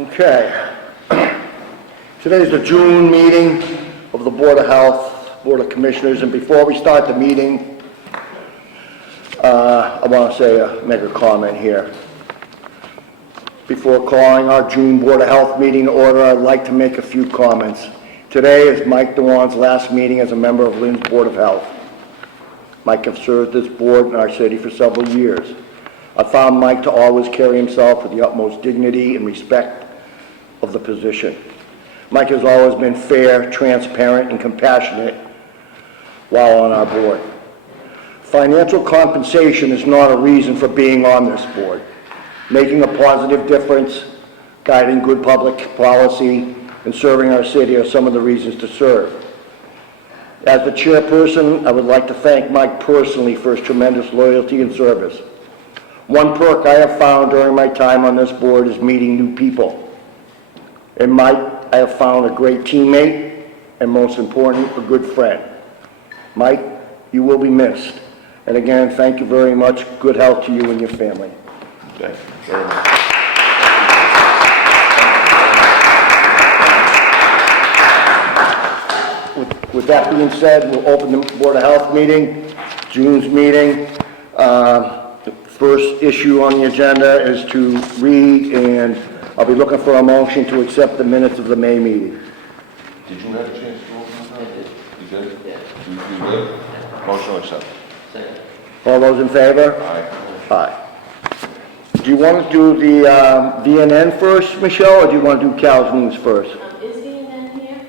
Okay. Today's the June meeting of the Board of Health, Board of Commissioners, and before we start the meeting, I want to make a comment here. Before calling our June Board of Health meeting to order, I'd like to make a few comments. Today is Mike DeWan's last meeting as a member of Lynn's Board of Health. Mike has served this board in our city for several years. I found Mike to always carry himself with the utmost dignity and respect of the position. Mike has always been fair, transparent, and compassionate while on our board. Financial compensation is not a reason for being on this board. Making a positive difference, guiding good public policy, and serving our city are some of the reasons to serve. As the chairperson, I would like to thank Mike personally for his tremendous loyalty and service. One perk I have found during my time on this board is meeting new people. In Mike, I have found a great teammate, and most important, a good friend. Mike, you will be missed. And again, thank you very much. Good health to you and your family. Thank you very much. With that being said, we'll open the Board of Health meeting, June's meeting. The first issue on the agenda is to read, and I'll be looking for a motion to accept the minutes of the May meeting. Did you have a chance to open it? You did? Yeah. You did? Motion to accept. Second. All those in favor? Aye. Aye. Do you want to do the VNN first, Michelle, or do you want to do Cal's News first? Is VNN here?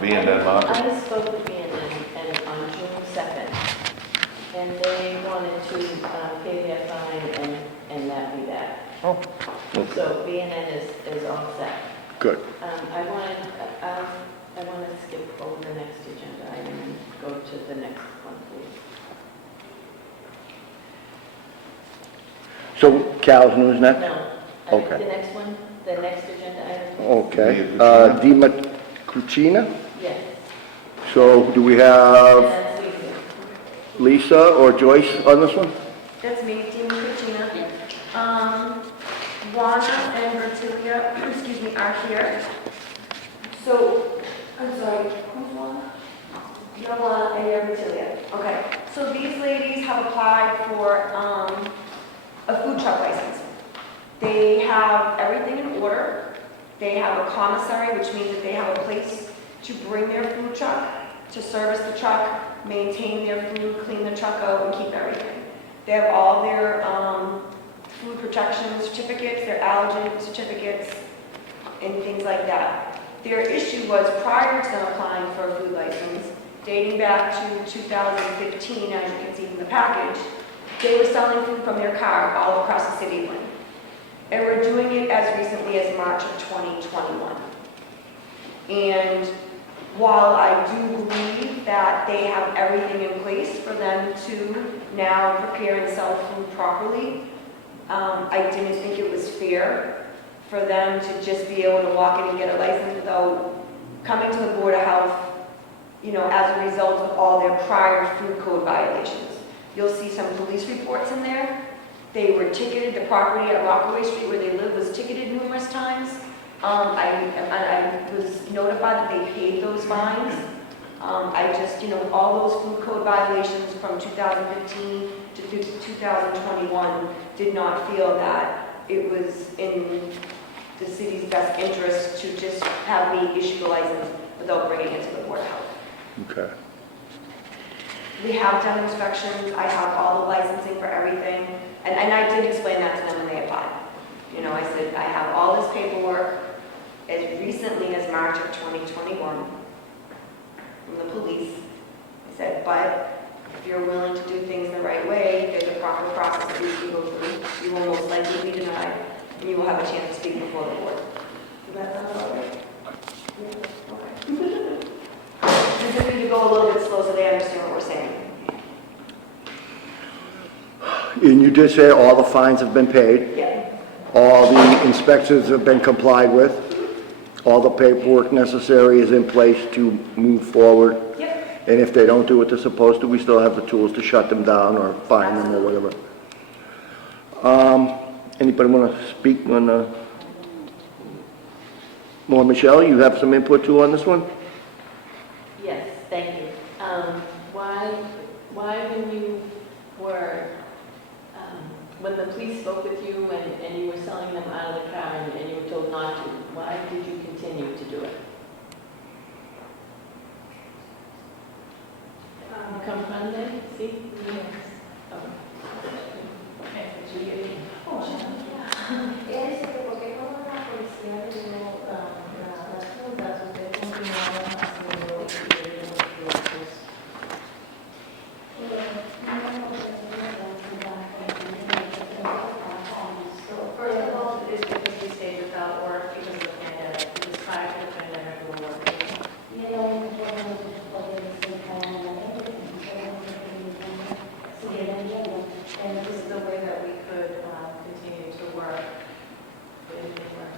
VNN market? I just spoke with VNN on June 2nd, and they wanted to pay their fine and that be that. Oh. Okay. So VNN is all set. Good. I want to skip over the next agenda item and go to the next one, please. So Cal's News next? No. Okay. The next one, the next agenda item. Okay. Dima Cucina? Yes. So do we have That's easy. Lisa or Joyce on this one? That's me, Dina Cucina. Juana and Bertilia, excuse me, are here. So, I'm sorry, who's Juana? You're Juana and you're Bertilia. Okay, so these ladies have applied for a food truck license. They have everything in order. They have a commissary, which means that they have a place to bring their food truck, to service the truck, maintain their food, clean the truck out, and keep everything. They have all their food protection certificates, their allergen certificates, and things like that. Their issue was prior to them applying for a food license, dating back to 2015, as you can see from the package, they were selling food from their car all across the city of Lynn. And we're doing it as recently as March of 2021. And while I do believe that they have everything in place for them to now prepare and sell food properly, I didn't think it was fair for them to just be able to walk in and get a license without coming to the Board of Health, you know, as a result of all their prior food code violations. You'll see some police reports in there. They were ticketed. The property at Rockaway Street where they live was ticketed numerous times. I was notified that they paid those fines. I just, you know, with all those food code violations from 2015 to 2021, did not feel that it was in the city's best interest to just have me issue the license without bringing it to the Board of Health. Okay. We have done inspections. I have all the licensing for everything. And I did explain that to them when they applied. You know, I said, I have all this paperwork as recently as March of 2021 from the police. I said, but if you're willing to do things the right way, there's a proper process that you can go through. You will most likely be denied, and you will have a chance to speak before the board. Does that sound all right? Yeah. Okay. We just need to go a little bit slow so they understand what we're saying. And you did say all the fines have been paid? Yeah. All the inspections have been complied with? All the paperwork necessary is in place to move forward? Yep. And if they don't do what they're supposed to, we still have the tools to shut them down or fine them or whatever. Anybody want to speak on, more, Michelle, you have some input too on this one? Yes, thank you. Why when you were, when the police spoke with you and you were selling them out of the car and you were told not to, why did you continue to do it? Comprende? See? Yes. Es porque cuando la policía le dio las multas, usted continuaba haciendo los So first of all, it's because we stayed without work because of the pandemic. Because prior to the pandemic, we were working. y el año pasado poder explicar a la gente si era bien. And this is the way that we could continue to work. If we were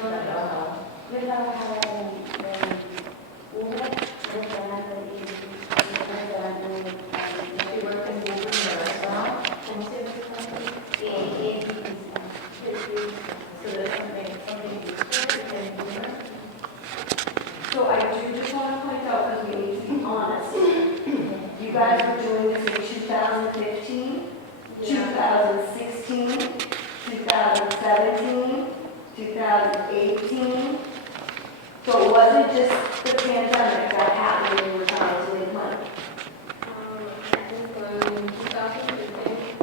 Bueno, not home. yo trabajaba en Uber, restaurante y restaurante. She worked in Uber in the restaurant. ¿Cómo se dice? So there's something you said in Uber. So I do just want to point out, because we need to be honest, you guys were doing this in 2015, 2016, 2017, 2018. So it wasn't just the pandemic that happened when you were trying to make money. I think in 2015,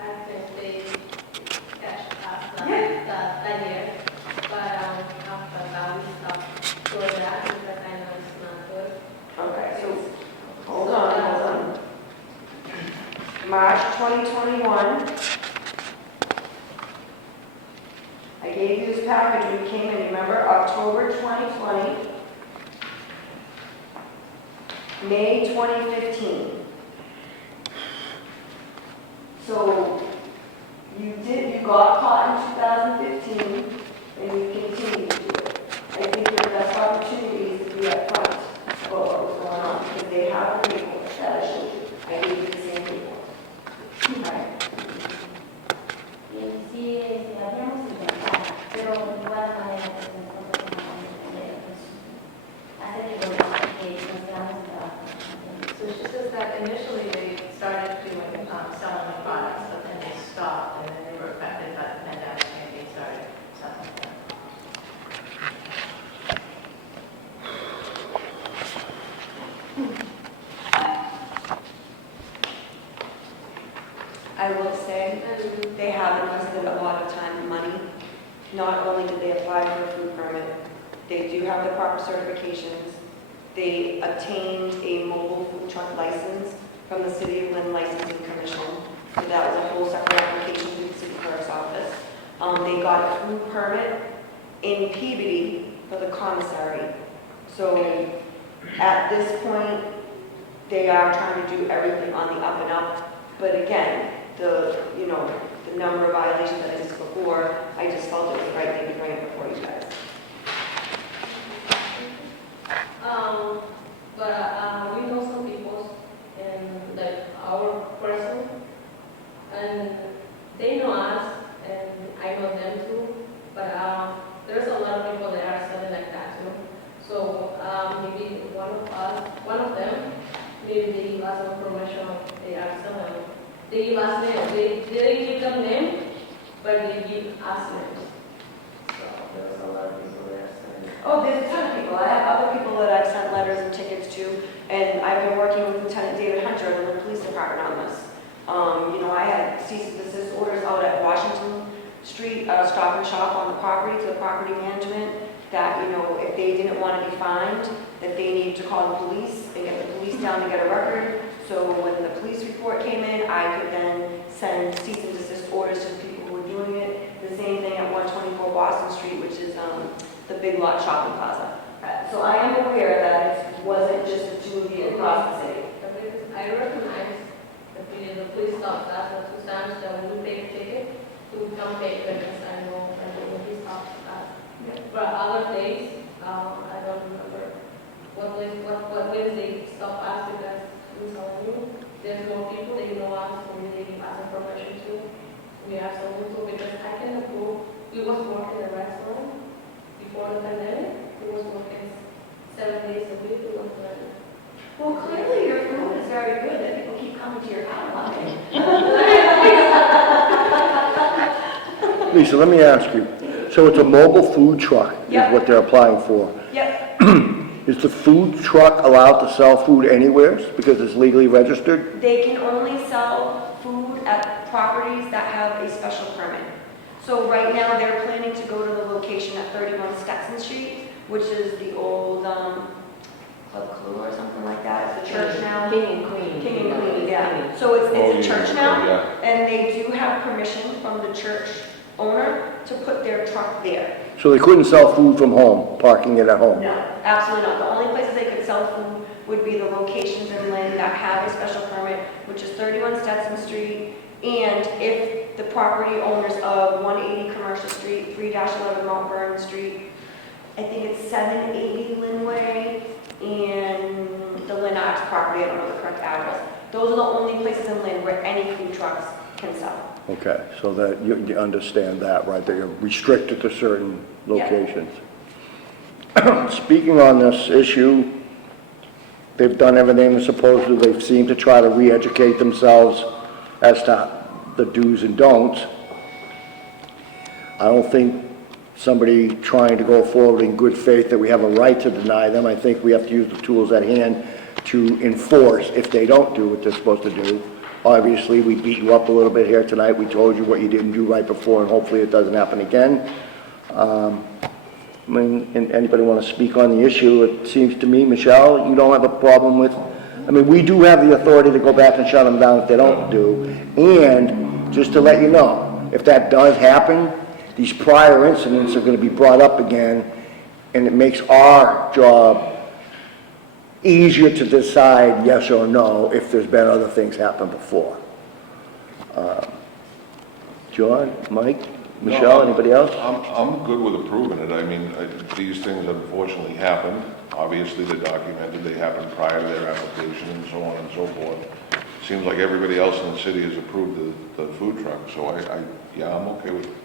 I think they cashed out that year, but after that we stopped doing that because I know it's not good. Okay, so hold on. March 2021. I gave you this package when you came in, remember? October 2020. May 2015. So you got caught in 2015 and you continued to do it. I think your best opportunity is to be upfront about what was going on because they have the paperwork that I showed you. I gave you the same paperwork. Right? Y sí, habíamos intentado, pero de igual manera pues nosotros hace que nos quedamos trabajando. So she says that initially they started doing selling the products, but then they stopped, and then they were affected by the pandemic, and they started selling them. I will say, they have invested a lot of time and money. Not only did they apply for a food permit, they do have the proper certifications. They obtained a mobile food truck license from the City of Lynn Licensing Commission. So that was a whole separate application to the city clerk's office. They got a food permit in Peabody for the commissary. So at this point, they are trying to do everything on the up and up. But again, the number of violations that I discussed before, I just felt it was the right thing to bring it before you guys. But we know some people and like our person, and they know us, and I know them too. But there's a lot of people that are selling like that too. So maybe one of them, maybe they give us information they are selling. They give us name. They didn't give them name, but they give us names. So there's a lot of people that are selling. Oh, there's a ton of people. I have other people that I've sent letters and tickets to, and I've been working with Lieutenant David Hunter in the police department on this. I had cease and desist orders out at Washington Street, Stop and Shop on the property to the property management, that, if they didn't want to be fined, that they needed to call the police and get the police down to get a record. So when the police report came in, I could then send cease and desist orders to the people who were doing it. The same thing at 124 Boston Street, which is the Big Lot Shopping Plaza. So I am aware that it wasn't just a Julie across the city. I recognize the police stopped us the 2 times that we pay the ticket to come take witness. I know that the police stopped us. But other days, I don't remember what ways they stop us because we saw you. There's more people, they know us, maybe they give us information too. So we have something to, because I can approve, we was working in a restaurant before the pandemic, we was working 7 days a week, we was running. Well, clearly your food is very good, that people keep coming to your house. Lisa, let me ask you, so it's a mobile food truck is Yep. what they're applying for. Yep, Is the food truck allowed to sell food anywhere because it's legally registered? they can only sell food at properties that have a special permit. So right now, they're planning to go to the location at 31 Stetson Street, which is the old Club Clue or something like that. It's a church now. King and Queen. King and Queen, King. yeah. So it's Oh, a church yeah, now, yeah. and they do have permission from the church owner to put their truck there. So they couldn't sell food from home, parking it at home? No, absolutely not. The only places they could sell food would be the locations in Lynn that have a special permit, which is 31 Stetson Street, and if the property owners of 180 Commercial Street, 3-11 Mount Vernon Street, I think it's 780 Lynn Way, and the Lynn Arts property, I don't know the correct address. Those are the only places in Lynn where any food trucks can sell. Okay, so that you understand that, right, that you're restricted to certain locations. Speaking on this issue, they've done everything they're supposed to. They've seemed to try to re-educate themselves as to the do's and don'ts. I don't think somebody trying to go forward in good faith that we have a right to deny them. I think we have to use the tools at hand to enforce if they don't do what they're supposed to do. Obviously, we beat you up a little bit here tonight. We told you what you didn't do right before, and hopefully it doesn't happen again. I mean, anybody want to speak on the issue? It seems to me, Michelle, you don't have a problem with, I mean, we do have the authority to go back and shut them down if they don't do. And just to let you know, if that does happen, these prior incidents are going to be brought up again, and it makes our job easier to decide yes or no if there's been other things happen before. John, Mike, Michelle, anybody else? I'm good with approving it. I mean, these things unfortunately happened. Obviously, they're documented, they happened prior to their application and so on and so forth. Seems like everybody else in the city has approved the food truck, so yeah, I'm okay with it.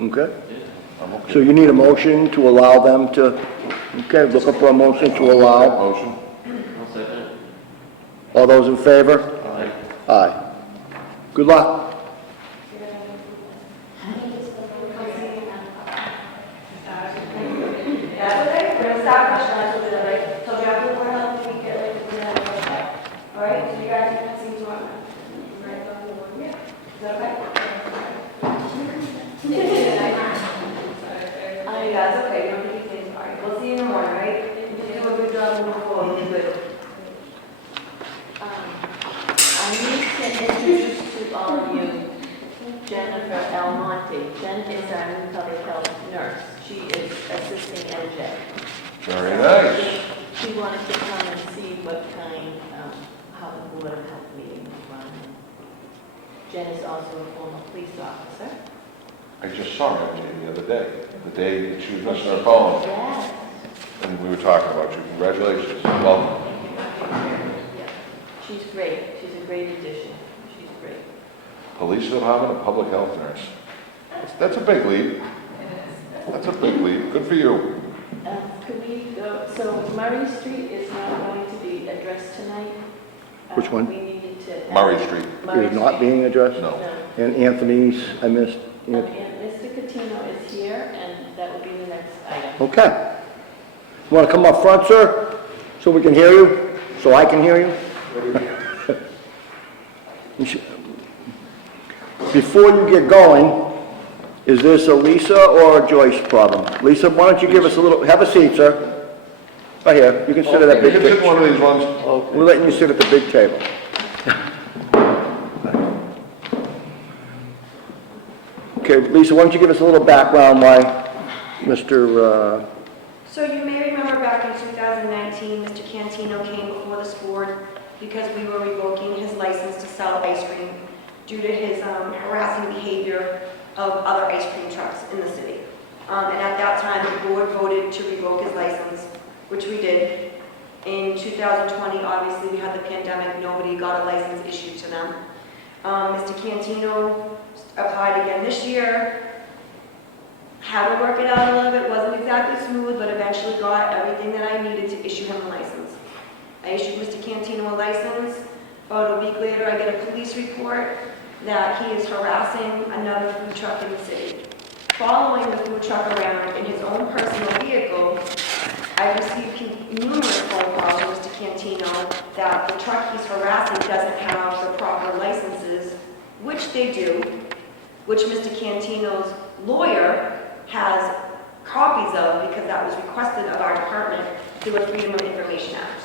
Okay. I'm okay. So you need a motion to allow them to, okay, look up for a motion to allow. Motion? I'll second it. All those in favor? Aye. Aye. Good luck. That's okay, we're gonna stop rushing on to the, like, so you have to learn how to get like, we're gonna have that. All right, so you guys can see tomorrow. Yeah. Is that okay? Oh, yeah, it's okay, you don't need to say sorry. We'll see you in the morning, right? You did do a good job moving forward, you did good. I need to introduce to all of you Jennifer Almonte. Jen is our new public health nurse. She is assisting MJ. Very nice. She wanted to come and see what kind, how the Board of Health meeting would run. Jen is also a former police officer. I just saw her the other day, the day that she was missing her phone, Yes. and we were talking about you. Congratulations. Welcome. Yeah. She's great. She's a great addition. She's great. Police department, a public health nurse. That's a big leap. That's a big leap. Good for you. Could we go, so Murray Street is not going to be addressed tonight? Which one? We needed to. Murray Street. Murray Is not Street. being addressed? No. No. And Anthony's, I missed. And Mr. Catino is here, and that will be the next item. Okay. You want to come up front, sir, so we can hear you, so I can hear you? You should- Before you get going, is this a Lisa or a Joyce problem? Lisa, why don't you give us a little, have a seat, sir. Right here, you can sit at that You big can sit in table. one of these ones. We're letting you sit at the big table. Okay, Lisa, why don't you give us a little background why Mr., So you may remember back in 2019, Mr. Cantino came before this board because we were revoking his license to sell ice cream due to his harassing behavior of other ice cream trucks in the city. And at that time, the board voted to revoke his license, which we did. In 2020, obviously, we had the pandemic, nobody got a license issued to them. Mr. Cantino applied again this year. Had to work it out a little bit, wasn't exactly smooth, but eventually got everything that I needed to issue him a license. I issued Mr. Cantino a license. About a week later, I get a police report that he is harassing another food truck in the city. Following the food truck around in his own personal vehicle, I received numerous phone calls from Mr. Cantino that the truck he's harassing doesn't have the proper licenses, which they do, which Mr. Cantino's lawyer has copies of because that was requested of our department through a Freedom of Information Act.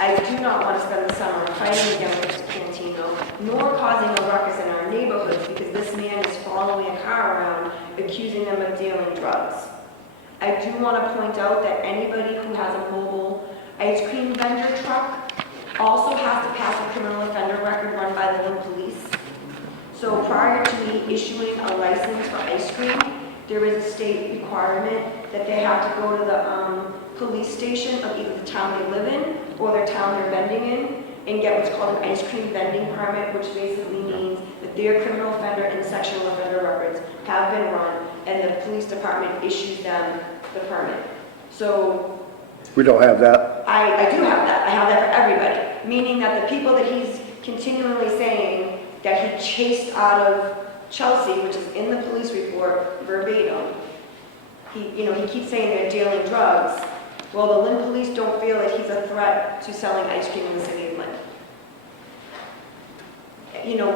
I do not want to spend the summer fighting against Mr. Cantino, nor causing a ruckus in our neighborhoods because this man is following a car around, accusing them of dealing drugs. I do want to point out that anybody who has a mobile ice cream vendor truck also has to pass a criminal offender record run by the Lynn Police. So prior to me issuing a license for ice cream, there is a state requirement that they have to go to the police station of either the town they live in or their town they're vending in and get what's called an ice cream vending permit, which basically means that their criminal offender and sexual offender records have been run and the police department issues them the permit. So We don't have that. I do have that. I have that for everybody, meaning that the people that he's continually saying that he chased out of Chelsea, which is in the police report verbatim, he keeps saying they're dealing drugs. Well, the Lynn police don't feel that he's a threat to selling ice cream in the city of Lynn.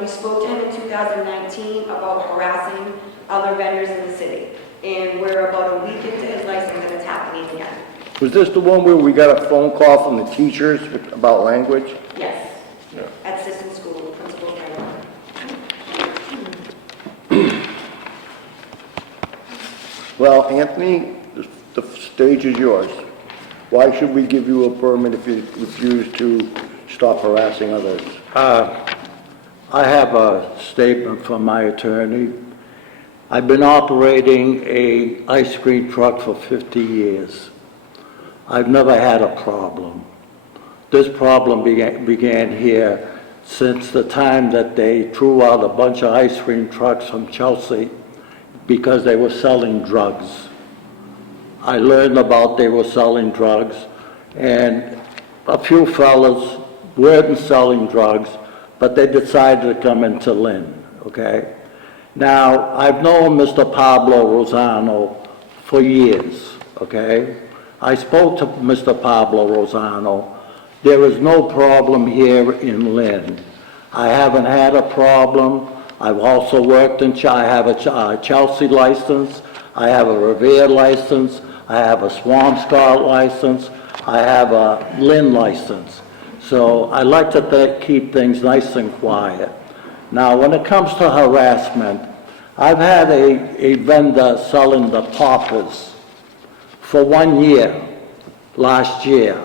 We spoke to him in 2019 about harassing other vendors in the city, and we're about a week into his license and it's happening again. Was this the one where we got a phone call from the teachers about language? Yes, Yeah. at Sisson School, Principal Framework. Well, Anthony, the stage is yours. Why should we give you a permit if you refuse to stop harassing others? I have a statement from my attorney. I've been operating a ice cream truck for 50 years. I've never had a problem. This problem began here since the time that they threw out a bunch of ice cream trucks from Chelsea because they were selling drugs. I learned about they were selling drugs, and a few fellas weren't selling drugs, but they decided to come into Lynn, okay? Now, I've known Mr. Pablo Rosano for years, okay? I spoke to Mr. Pablo Rosano. There is no problem here in Lynn. I haven't had a problem. I've also worked I have a Chelsea license. I have a Revere license. I have a Swampscott license. I have a Lynn license. So I like to keep things nice and quiet. Now, when it comes to harassment, I've had a vendor selling the poppers for 1 year, last year.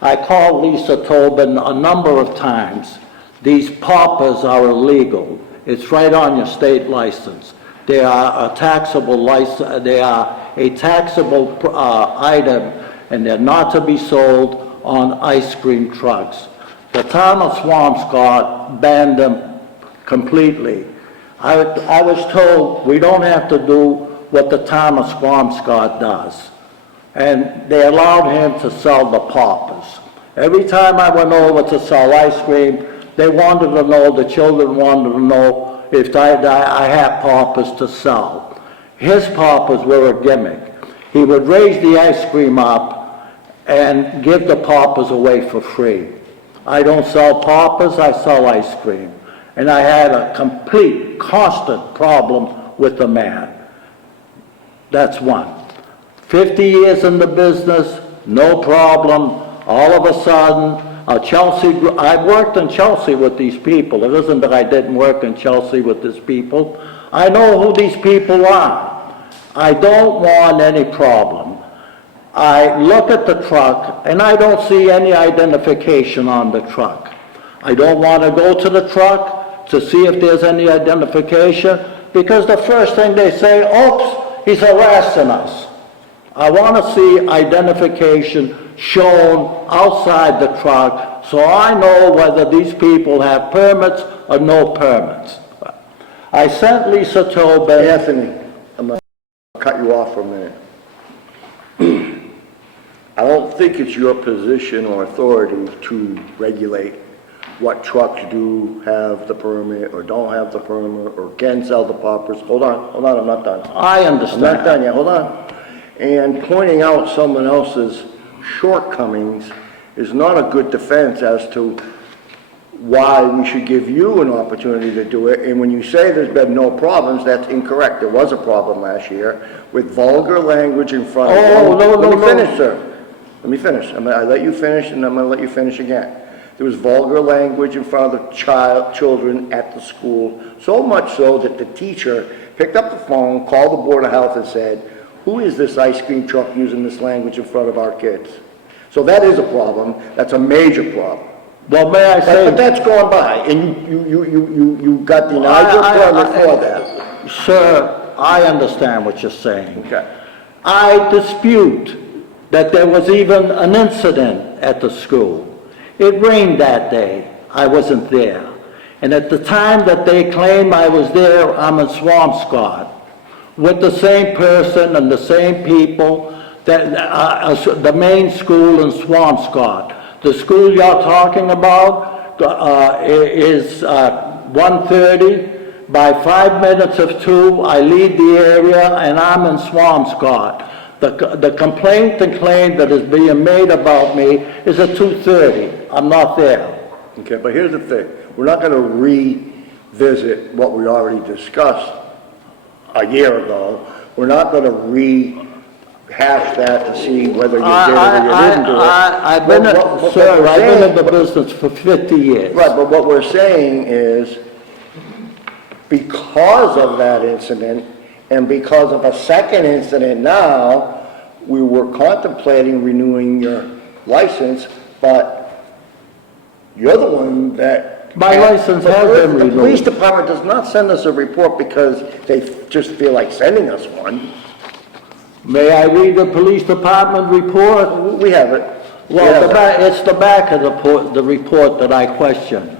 I called Lisa Tobin a number of times. These poppers are illegal. It's right on your state license. They are a taxable license. They are a taxable item, and they're not to be sold on ice cream trucks. The town of Swampscott banned them completely. I was told we don't have to do what the town of Swampscott does. And they allowed him to sell the poppers. Every time I went over to sell ice cream, they wanted to know, the children wanted to know if I had poppers to sell. His poppers were a gimmick. He would raise the ice cream up and give the poppers away for free. I don't sell poppers, I sell ice cream. And I had a complete, constant problem with the man. That's one. 50 years in the business, no problem. All of a sudden, I worked in Chelsea with these people. It isn't that I didn't work in Chelsea with these people. I know who these people are. I don't want any problem. I look at the truck, and I don't see any identification on the truck. I don't want to go to the truck to see if there's any identification, because the first thing they say, oops, he's harassing us. I want to see identification shown outside the truck so I know whether these people have permits or no permits. I sent Lisa Tobin, Anthony, I'm going to cut you off for a minute. I don't think it's your position or authority to regulate what trucks do have the permit or don't have the permit or can sell the poppers. Hold on, I'm not done. I I'm understand. not done yet, hold on. And pointing out someone else's shortcomings is not a good defense as to why we should give you an opportunity to do it. And when you say there's been no problems, that's incorrect. There was a problem last year with vulgar language in front of Oh, them. no, Let me no. finish, sir. Let me finish. I let you finish, and I'm gonna let you finish again. There was vulgar language in front of the children at the school, so much so that the teacher picked up the phone, called the Board of Health and said, "Who is this ice cream truck using this language in front of our kids?" So that is a problem. That's a major problem. Well, may I say... But that's gone by, and you got denied your permit for that. Sir, I understand what you're saying. Okay. I dispute that there was even an incident at the school. It rained that day. I wasn't there. And at the time that they claim I was there, I'm in Swampscott with the same person and the same people, that the main school in Swampscott. The school you're talking about is 1:30. By 5 minutes of 2, I leave the area and I'm in Swampscott. The complaint and claim that is being made about me is at 2:30. I'm not there. Okay, but here's the thing. We're not gonna revisit what we already discussed a year ago. We're not gonna rehash that to see whether you did it or you didn't do it. I've been, sir, I've been in the business for 50 years. Right, but what we're saying is, because of that incident, and because of a second incident now, we were contemplating renewing your license, but you're the one that... My license has been renewed. The police department does not send us a report because they just feel like sending us one. May I read the police department report? We have it. Well, it's the back of the report that I question.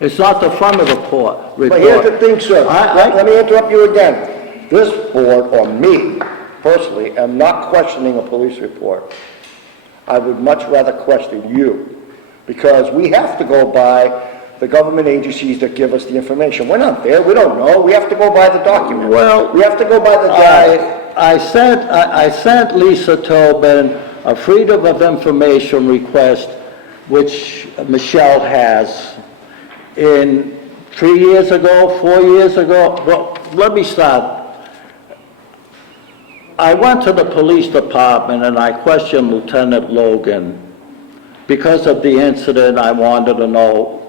It's not the front of the report. But here's the thing, sir. Let me interrupt you again. This board, or me, personally, am not questioning a police report. I would much rather question you, because we have to go by the government agencies that give us the information. We're not there, we don't know, we have to go by the document. Well, we have to go by the data. I sent Lisa Tobin a Freedom of Information request, which Michelle has, in 3 years ago, 4 years ago. Well, let me start. I went to the police department and I questioned Lieutenant Logan. Because of the incident, I wanted to know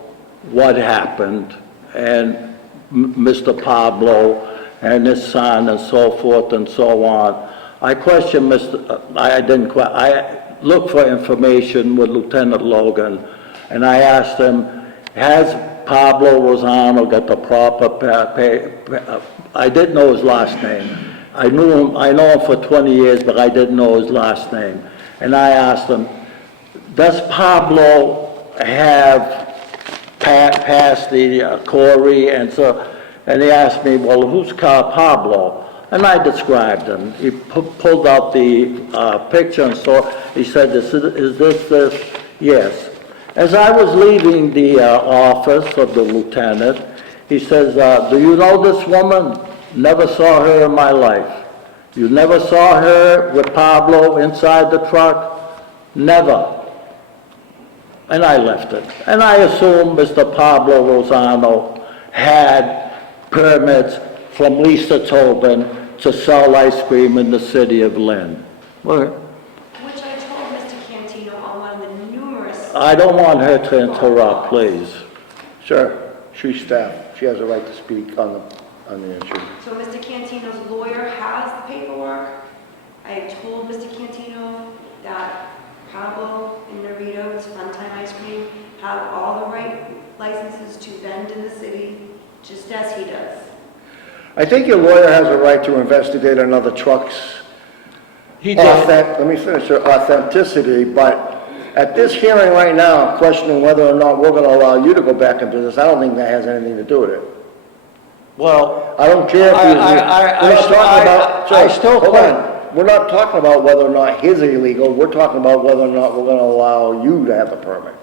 what happened, and Mr. Pablo and his son and so forth and so on. I questioned I looked for information with Lieutenant Logan, and I asked him, has Pablo Rosano got the proper I didn't know his last name. I know him for 20 years, but I didn't know his last name. And I asked him, does Pablo have passed the Corey? And he asked me, well, who's Pablo? And I described him. He pulled out the picture and saw, he said, is this? Yes. As I was leaving the office of the lieutenant, he says, do you know this woman? Never saw her in my life. You never saw her with Pablo inside the truck? Never. And I left it. And I assumed Mr. Pablo Rosano had permits from Lisa Tobin to sell ice cream in the city of Lynn. Well, Which I told Mr. Cantino on one of the numerous... I don't want her to interrupt, please. Sir, she's staff. She has a right to speak on the issue. So Mr. Cantino's lawyer has the paperwork. I have told Mr. Cantino that Pablo and Narito's Funtime Ice Cream have all the right licenses to vend in the city, just as he does. I think your lawyer has a right to investigate another truck's He did. let me finish, sir, authenticity, but at this hearing right now, questioning whether or not we're going to allow you to go back in business, I don't think that has anything to do with it. Well, I don't care if he's, we're not talking about, I still hold think, on. We're not talking about whether or not his illegal, we're talking about whether or not we're gonna allow you to have the permit.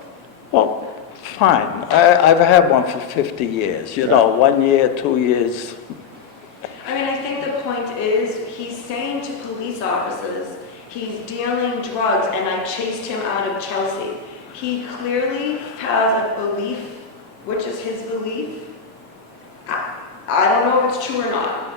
well, fine, I've had one for 50 years, you know, 1 year, 2 years. I mean, I think the point is, he's saying to police officers, he's dealing drugs, and I chased him out of Chelsea. He clearly has a belief, which is his belief. I don't know if it's true or not.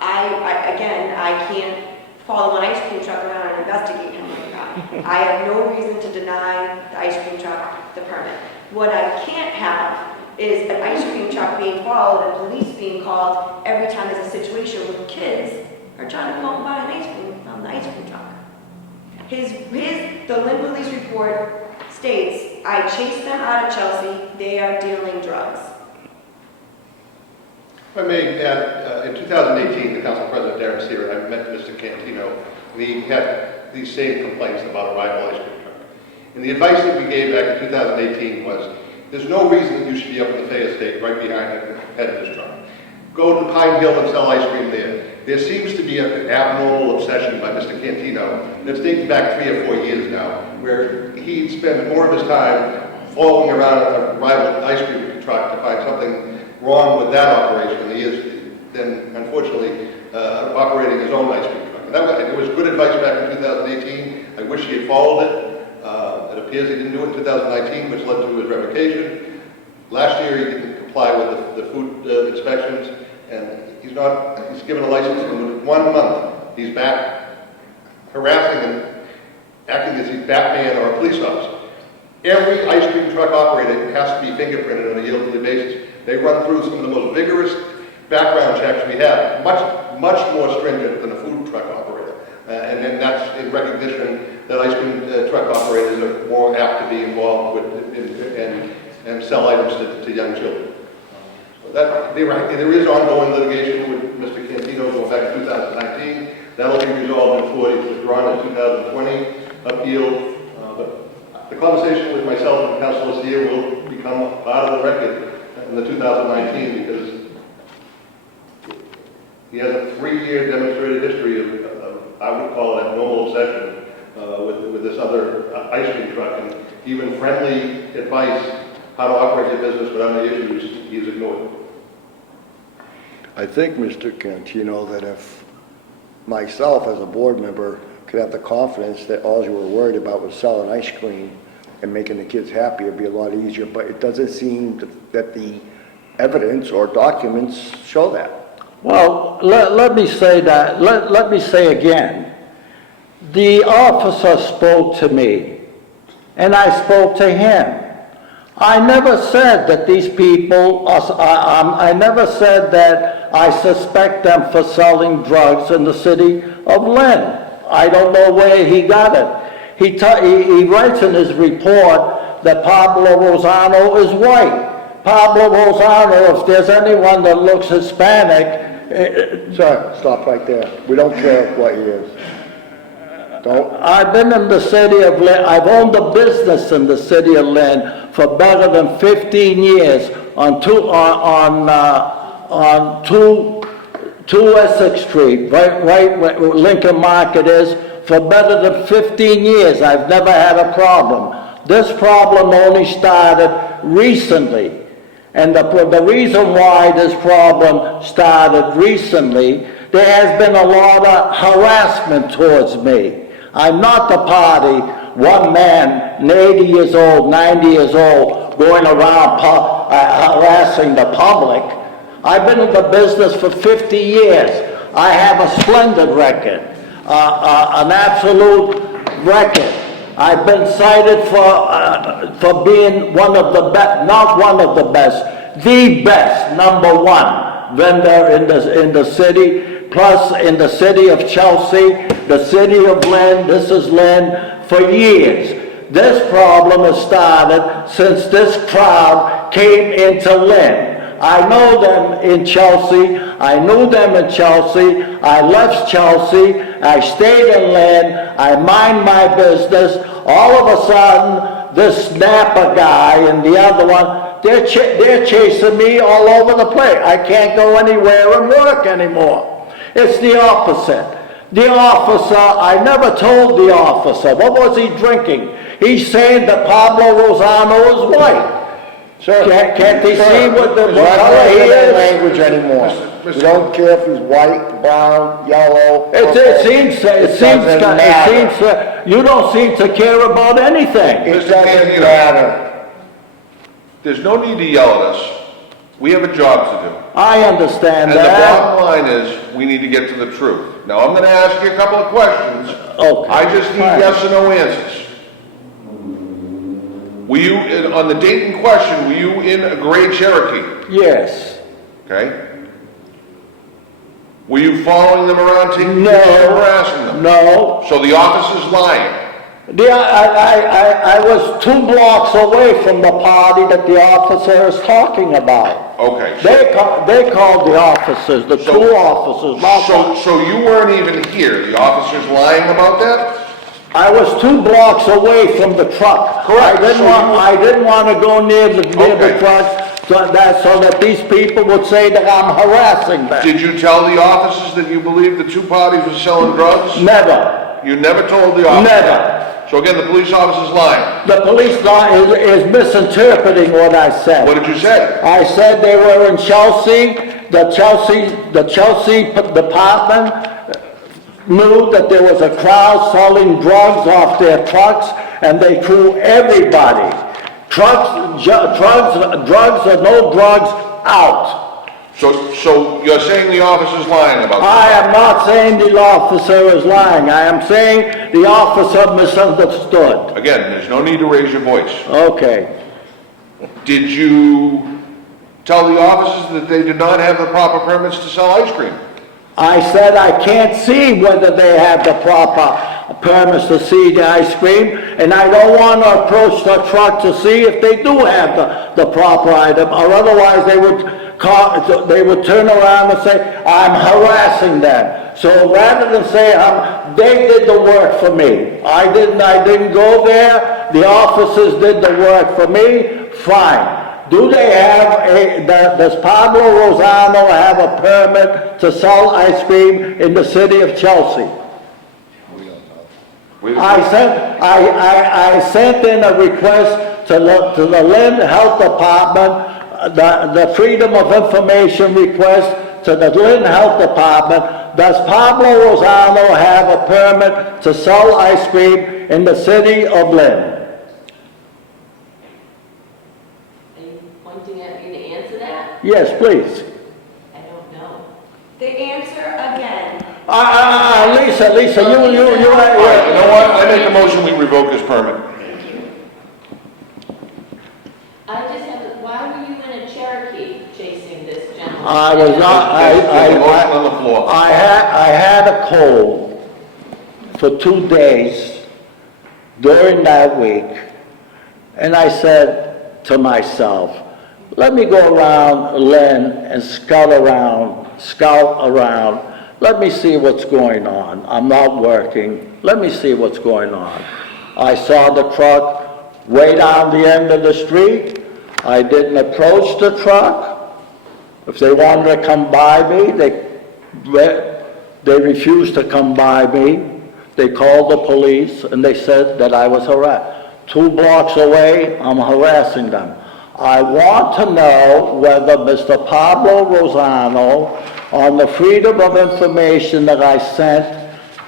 Again, I can't follow an ice cream truck around and investigate him like that. I have no reason to deny the ice cream truck the permit. What I can't have is an ice cream truck being followed and police being called every time there's a situation where kids are trying to go and buy an ice cream from the ice cream truck. The Lynn Police report states, I chased them out of Chelsea, they are dealing drugs. If I may add, in 2018, the council president, Darren Seer, and I met Mr. Cantino, and he had these same complaints about a rival ice cream truck. And the advice that we gave back in 2018 was, there's no reason that you should be up in the Fay Estate right behind the head of this truck. Go to Pine Hill and sell ice cream there. There seems to be an abnormal obsession by Mr. Cantino that's dating back 3 or 4 years now, where he spends more of his time following around a rival ice cream truck to find something wrong with that operation than he is, then unfortunately, operating his own ice cream truck. And it was good advice back in 2018. I wish he had followed it. It appears he didn't do it in 2019, which led to his revocation. Last year, he didn't comply with the food inspections, and he's given a license, and within 1 month, he's back harassing and acting as he's Batman or a police officer. Every ice cream truck operator has to be fingerprinted on a yearly basis. They run through some of the most vigorous background checks we have, much more stringent than a food truck operator. And that's in recognition that ice cream truck operators are more apt to be involved with and sell items to young children. So there is ongoing litigation with Mr. Cantino going back to 2019. That'll be resolved in Florida. It's withdrawn in 2020, appealed. But the conversation with myself and Councilor Seer will become part of the record in the 2019 because he has a 3-year demonstrated history of I would call it a normal obsession with this other ice cream truck, and even friendly advice how to operate your business without any issues, he's ignored. I think, Mr. Cantino, that if myself as a board member could have the confidence that all you were worried about was selling ice cream and making the kids happy, it'd be a lot easier, but it doesn't seem that the evidence or documents show that. Well, let me say that, let me say again, the officer spoke to me, and I spoke to him. I never said that these people, I never said that I suspect them for selling drugs in the city of Lynn. I don't know where he got it. He writes in his report that Pablo Rosano is white. Pablo Rosano, if there's anyone that looks Hispanic, Sir, stop right there. We don't care what he is. Don't. I've been in the city of Lynn, I've owned a business in the city of Lynn for better than 15 years on 2 Essex Street, right where Lincoln Market is, for better than 15 years. I've never had a problem. This problem only started recently. And the reason why this problem started recently, there has been a lot of harassment towards me. I'm not the party, one man, 80 years old, 90 years old, going around harassing the public. I've been in the business for 50 years. I have a splendid record, an absolute record. I've been cited for being one of the best, not one of the best, the best, #1 vendor in the city, plus in the city of Chelsea, the city of Lynn, this is Lynn, for years. This problem has started since this crowd came into Lynn. I know them in Chelsea, I knew them in Chelsea, I left Chelsea, I stayed in Lynn, I mind my business. All of a sudden, this Napa guy and the other one, they're chasing me all over the place. I can't go anywhere and work anymore. It's the opposite. The officer, I never told the officer, what was he drinking? He's saying that Pablo Rosano is white. Sir, Can't they see what the We're not color gonna he hear that is? language anymore. We don't care if he's white, brown, yellow. It seems, doesn't matter. you don't seem to care about anything. It Mr. doesn't Cantino. matter. There's no need to yell at us. We have a job to do. I understand And the that. bottom line is, we need to get to the truth. Now, I'm gonna ask you a couple of questions. Okay. I just need Fine. yes or no answers. Were you, on the date in question, were you in a gray Cherokee? Yes. Okay? Were you following them around, taking No. pictures and harassing them? No. So the officer's lying. I was 2 blocks away from the party that the officer is talking about. Okay. They called the officers, the So- 2 officers, not one. So you weren't even here. The officer's lying about that? I was 2 blocks away from the truck. Correct. I didn't want to go near the Okay. truck so that these people would say that I'm harassing them. Did you tell the officers that you believed the 2 parties were selling drugs? Never, You never told the officer? never. So again, the police officer's lying. The police law is misinterpreting what I said. What did you say? I said they were in Chelsea, the Chelsea department knew that there was a crowd selling drugs off their trucks, and they threw everybody, drugs or no drugs, out. So you're saying the officer's lying about I that? am not saying the officer is lying, I am saying the officer misunderstood. Again, there's no need to raise your voice. Okay. Did you tell the officers that they did not have the proper permits to sell ice cream? I said I can't see whether they have the proper permits to see the ice cream, and I don't want to approach the truck to see if they do have the proper item, or otherwise they would turn around and say, I'm harassing them. So rather than say, they did the work for me, I didn't go there, the officers did the work for me, fine. Do they does Pablo Rosano have a permit to sell ice cream in the city of Chelsea? I sent in a request to the Lynn Health Department, the Freedom of Information request to the Lynn Health Department. Does Pablo Rosano have a permit to sell ice cream in the city of Lynn? Are you pointing at me to answer that? Yes, please. I don't know. The answer again. Lisa, All right, you know what? I make a motion, we revoke his permit. I just have, why were you in a Cherokee chasing this gentleman? I was not, There's a motion on the floor. I had a cold for 2 days during that week, and I said to myself, let me go around Lynn and scout around. Let me see what's going on. I'm not working. Let me see what's going on. I saw the truck way down the end of the street. I didn't approach the truck. If they wanted to come by me, they refused to come by me. They called the police and they said that I was harassed. 2 blocks away, I'm harassing them. I want to know whether Mr. Pablo Rosano, on the Freedom of Information that I sent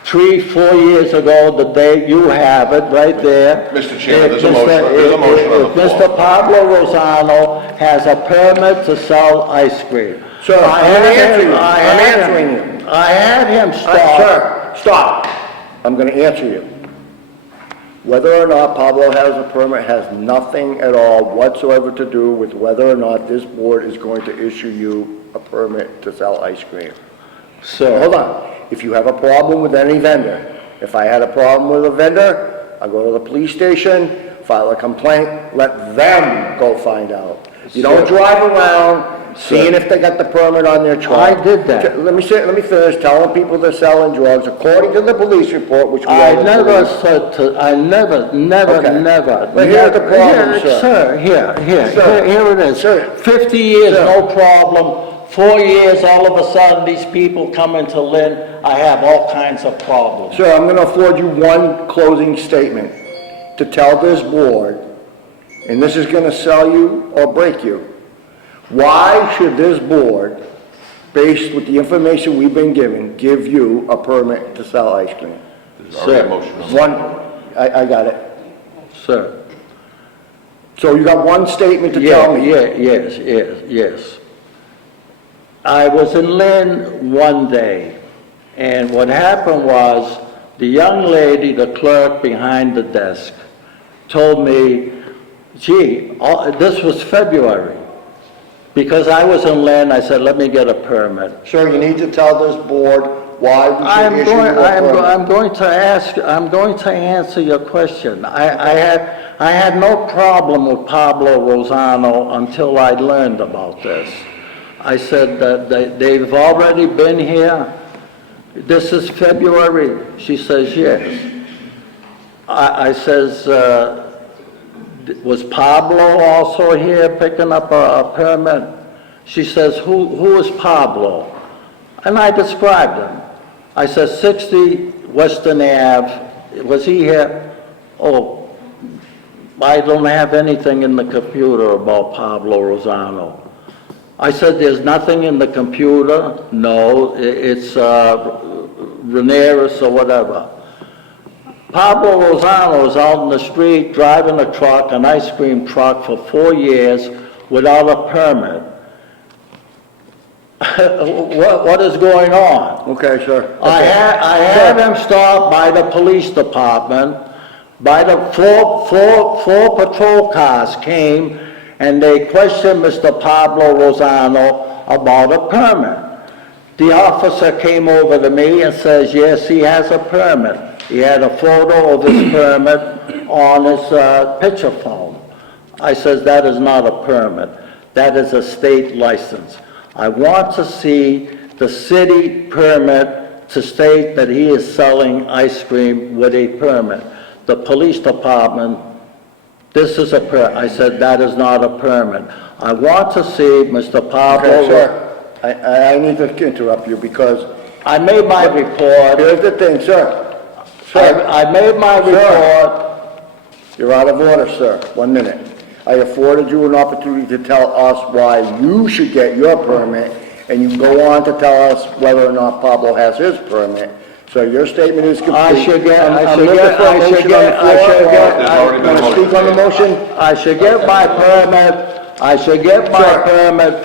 3-4 years ago, the date you have it right there. Mr. Chairman, there's a motion on the If floor. Mr. Pablo Rosano has a permit to sell ice cream. Sir, I'm answering you. I had him stop. Sir, stop. I'm going to answer you. Whether or not Pablo has a permit has nothing at all whatsoever to do with whether or not this board is going to issue you a permit to sell ice cream. Sir. Hold on. If you have a problem with any vendor, if I had a problem with a vendor, I'll go to the police station, file a complaint, let them go find out. You don't drive around seeing if they got the permit on their truck. I did that. Let me finish, telling people they're selling drugs, according to the police report, which we I always never believe. said to, I never, Okay. never. But here's the problem, Yeah, sir. Sir, Sir. here it is. Sir. 50 years, Sir. no problem. 4 years, all of a sudden, these people come into Lynn, I have all kinds of problems. Sir, I'm gonna afford you one closing statement to tell this board, and this is gonna sell you or break you. Why should this board, based with the information we've been given, give you a permit to sell ice cream? There's already a Sir. motion on the One, floor. I got it. Sir. So you got one statement to tell me? Yes. I was in Lynn one day, and what happened was, the young lady, the clerk behind the desk, told me, gee, this was February. Because I was in Lynn, I said, let me get a permit. Sir, you need to tell this board why we should issue you a permit. I'm going to answer your question. I had no problem with Pablo Rosano until I learned about this. I said that they've already been here. This is February. She says, yes. I says, was Pablo also here picking up a permit? She says, who is Pablo? And I described him. I said, 60 Western Ave, was he here? Oh, I don't have anything in the computer about Pablo Rosano. I said, there's nothing in the computer? No, it's Ramirez or whatever. Pablo Rosano was out in the street driving a truck, an ice cream truck, for 4 years without a permit. What is going on? Okay, sir. I had him stopped by the police department, by the four patrol cars came, and they questioned Mr. Pablo Rosano about a permit. The officer came over to me and says, yes, he has a permit. He had a photo of his permit on his picture phone. I says, that is not a permit. That is a state license. I want to see the city permit to state that he is selling ice cream with a permit. The police department, this is a permit. I said, that is not a permit. I want to see Mr. Pablo. Okay, sir. I need to interrupt you because I made my report. here's the thing, sir. Sir, I made my report. you're out of order, sir. 1 minute. I afforded you an opportunity to tell us why you should get your permit, and you go on to tell us whether or not Pablo has his permit. So your statement is complete. I should get- I'm I should looking get- for a I should motion get- on the I floor. should get- There's already been a Want to speak on the motion. motion? I should get my permit, I should get my Sir. permit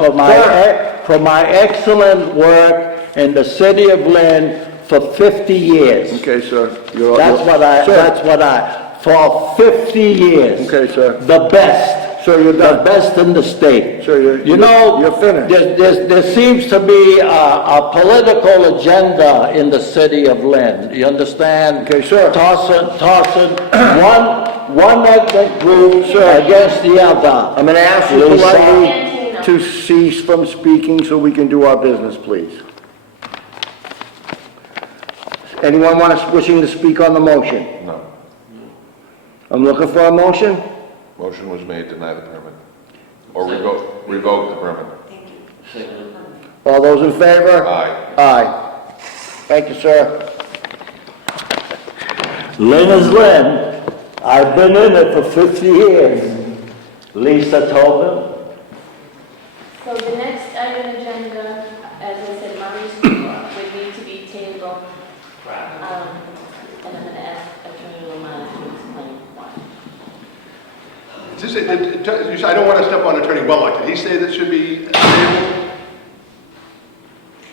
for my excellent work in the city of Lynn for 50 years. Okay, sir. That's what for 50 years. Okay, sir. The best. Sir, you're The done. best in the state. Sir, You know, you're finished. There seems to be a political agenda in the city of Lynn. You understand? Okay, sir. Tossing one ethnic group against the other. I'm going to ask you Lisa. politely to cease from speaking so we can do our business, please. Anyone wishing to speak on the motion? No. I'm looking for a motion. Motion was made, deny the permit. Or revoke the permit. Thank you. Second. All those in favor? Aye. Aye. Thank you, sir. Lynn is Lynn. I've been in it for 50 years. Lisa told him. So the next item on agenda, as I said, Murray's would need to be tabled. And I'm going to ask Attorney Romano to explain why. I don't want to step on Attorney Wellock. Did he say that should be tabled?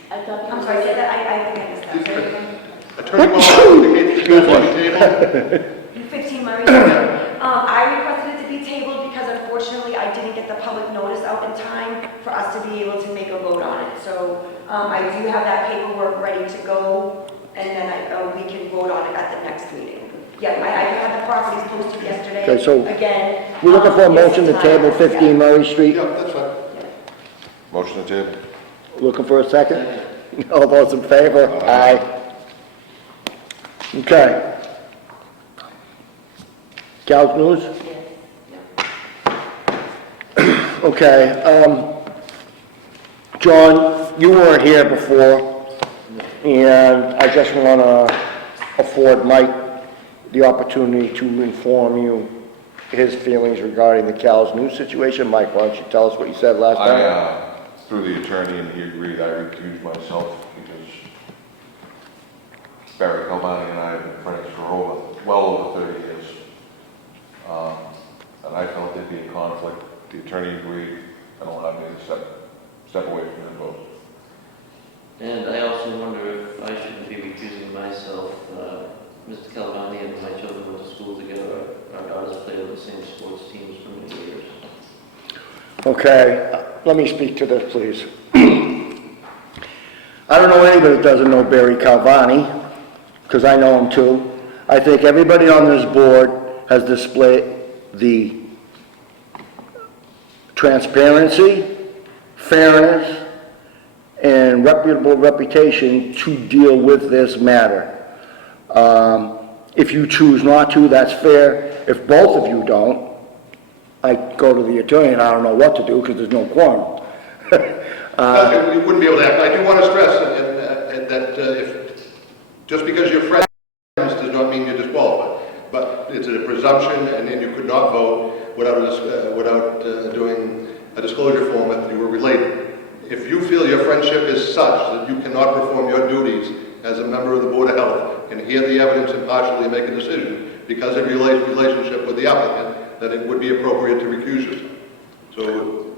I thought. I'm sorry, say that, I think I missed that. Say it again. Attorney Wellock indicated it should be tabled? 15 Murray Street. I requested it to be tabled because unfortunately I didn't get the public notice out in time for us to be able to make a vote on it. So I do have that paperwork ready to go, and then we can vote on it at the next meeting. Yeah, I had the properties posted yesterday. Okay, so Again. We're looking for a yes, motion to time. table 15 Murray Street. Yeah, that's fine. Motion to table. Looking for a second? Second. All those in favor? Aye. Okay. Cal's News? Okay, John, you weren't here before, and I just want to afford Mike the opportunity to inform you his feelings regarding the Cal's News situation. Mike, why don't you tell us what you said last time? Through the attorney, and he agreed, I recused myself because Barry Calvani and I have been friends for well over 30 years. And I felt there'd be a conflict. The attorney agreed, and allowed me to step away from the vote. And I also wonder if I shouldn't be recusing myself. Mr. Calavani and my children went to school together. Our daughters played on the same sports teams for many years. Okay, let me speak to this, please. I don't know anybody that doesn't know Barry Calvani, because I know him too. I think everybody on this board has displayed the transparency, fairness, and reputable reputation to deal with this matter. If you choose not to, that's fair. If both of you don't, I go to the attorney and I don't know what to do because there's no quorum. You wouldn't be able to act. I do want to stress that if, just because you're friends does not mean you're disqualified. But it's a presumption, and then you could not vote without doing a disclosure form that you were related. If you feel your friendship is such that you cannot perform your duties as a member of the Board of Health and hear the evidence impartially and make a decision because of your relationship with the applicant, then it would be appropriate to recuse yourself. So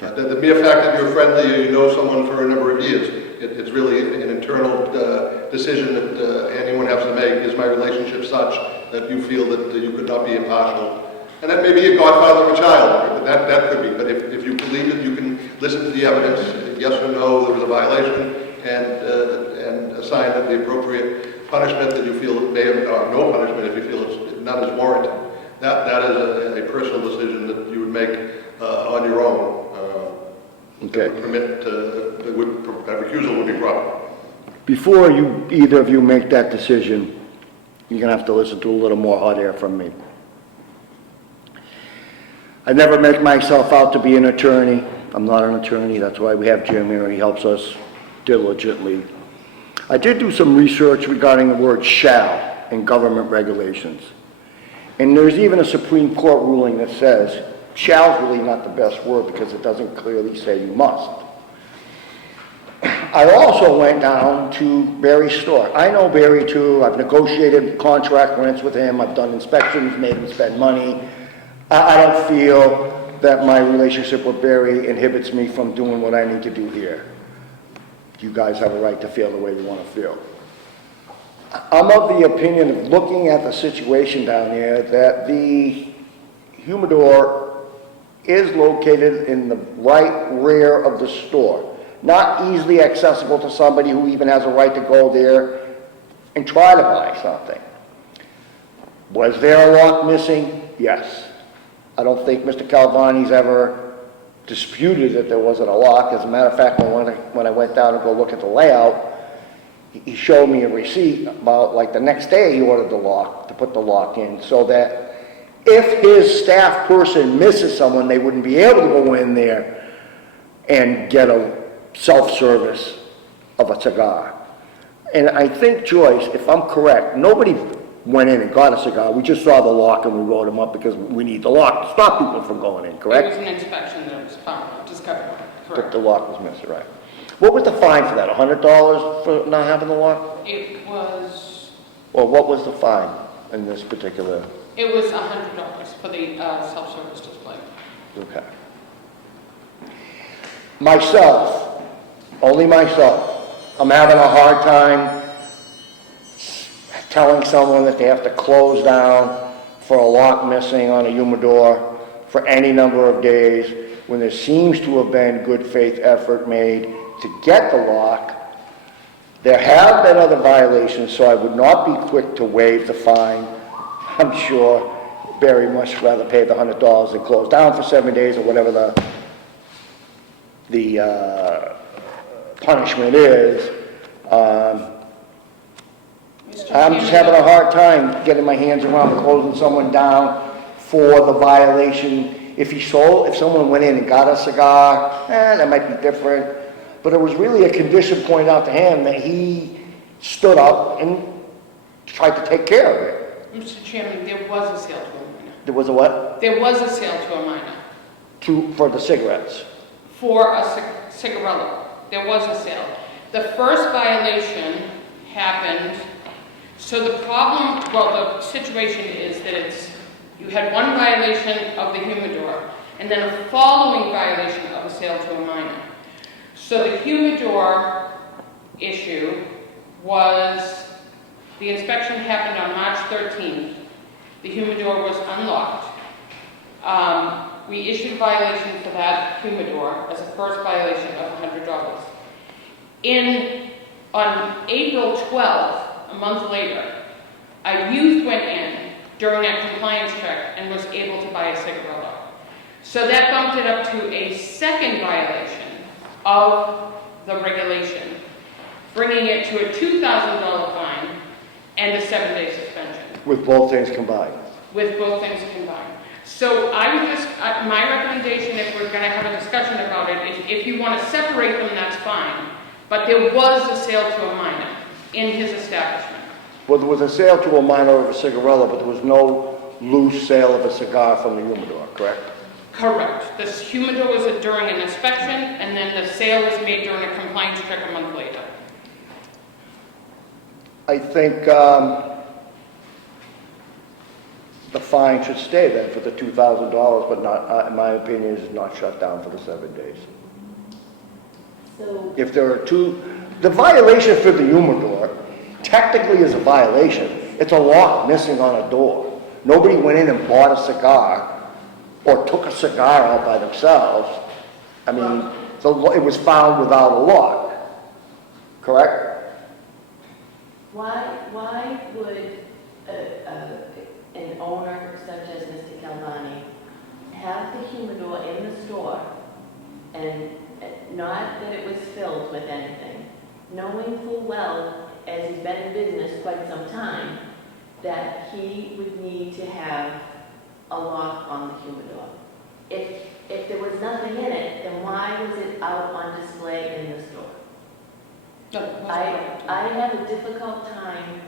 the mere fact that you're friendly or you know someone for a number of years, it's really an internal decision that anyone has to make. Is my relationship such that you feel that you could not be impartial? And that may be a godfather of a child, but that could be. But if you believe that you can listen to the evidence, yes or no, there was a violation, and assign the appropriate punishment that you feel may have, or no punishment if you feel it's not as warranted. That is a personal decision that you would make on your own. Okay. Recusal would be proper. Before either of you make that decision, you're going to have to listen to a little more hot air from me. I never make myself out to be an attorney. I'm not an attorney. That's why we have Jim here. He helps us diligently. I did do some research regarding the word shall in government regulations. And there's even a Supreme Court ruling that says shall is really not the best word because it doesn't clearly say you must. I also went down to Barry's store. I know Barry too. I've negotiated contract rents with him. I've done inspections, made him spend money. I don't feel that my relationship with Barry inhibits me from doing what I need to do here. You guys have a right to feel the way you want to feel. I'm of the opinion of looking at the situation down here that the humidor is located in the right rear of the store. Not easily accessible to somebody who even has a right to go there and try to buy something. Was there a lock missing? Yes. I don't think Mr. Calvani's ever disputed that there wasn't a lock. As a matter of fact, when I went down to go look at the layout, he showed me a receipt about like the next day he ordered the lock to put the lock in so that if his staff person misses someone, they wouldn't be able to go in there and get a self-service of a cigar. And I think, Joyce, if I'm correct, nobody went in and got a cigar. We just saw the lock and we wrote them up because we need the lock to stop people from going in, correct? It was an inspection that was found, discovered, That correct. the lock was missing, right. What was the fine for that, $100 for not having the lock? It was Or what was the fine in this particular? $100 for the self-service display. Okay. Myself, only myself, I'm having a hard time telling someone that they have to close down for a lock missing on a humidor for any number of days when there seems to have been good faith effort made to get the lock. There have been other violations, so I would not be quick to waive the fine. I'm sure Barry much rather pay the $100 than close down for 7 days or whatever the the punishment is. Mr. I'm just Chairman, having a hard time getting my hands around closing someone down for the violation. If someone went in and got a cigar, that might be different. But it was really a condition pointed out to him that he stood up and tried to take care of it. Mr. Chairman, there was a sale to a minor. There was a what? There was a sale to a minor For the cigarettes. for a cigarello. There was a sale. The first violation happened, so the problem, well, the situation is that you had one violation of the humidor and then a following violation of a sale to a minor. So the humidor issue was, the inspection happened on March 13th. The humidor was unlocked. We issued a violation for that humidor as a first violation of $100. On April 12th, a month later, a youth went in during a compliance check and was able to buy a cigarello. So that bumped it up to a second violation of the regulation, bringing it to a $2,000 fine and a 7-day suspension. With both things combined. With both things combined. So my recommendation, if we're gonna have a discussion about it, is if you wanna separate them, that's fine. But there was a sale to a minor in his establishment. Well, there was a sale to a minor of a cigarello, but there was no loose sale of a cigar from the humidor, correct? Correct. The humidor was during an inspection, and then the sale was made during a compliance check a month later. I think the fine should stay then for the $2,000, but not, in my opinion, is not shut down for the 7 days. So, If there are the violation for the humidor technically is a violation. It's a lock missing on a door. Nobody went in and bought a cigar or took a cigar out by themselves. I mean, it was found without a lock, correct? why would an owner such as Mr. Calvani have the humidor in the store and not that it was filled with anything, knowing full well, as he's been in business quite some time, that he would need to have a lock on the humidor? If there was nothing in it, then why was it out on display in the store? No, it wasn't. I have a difficult time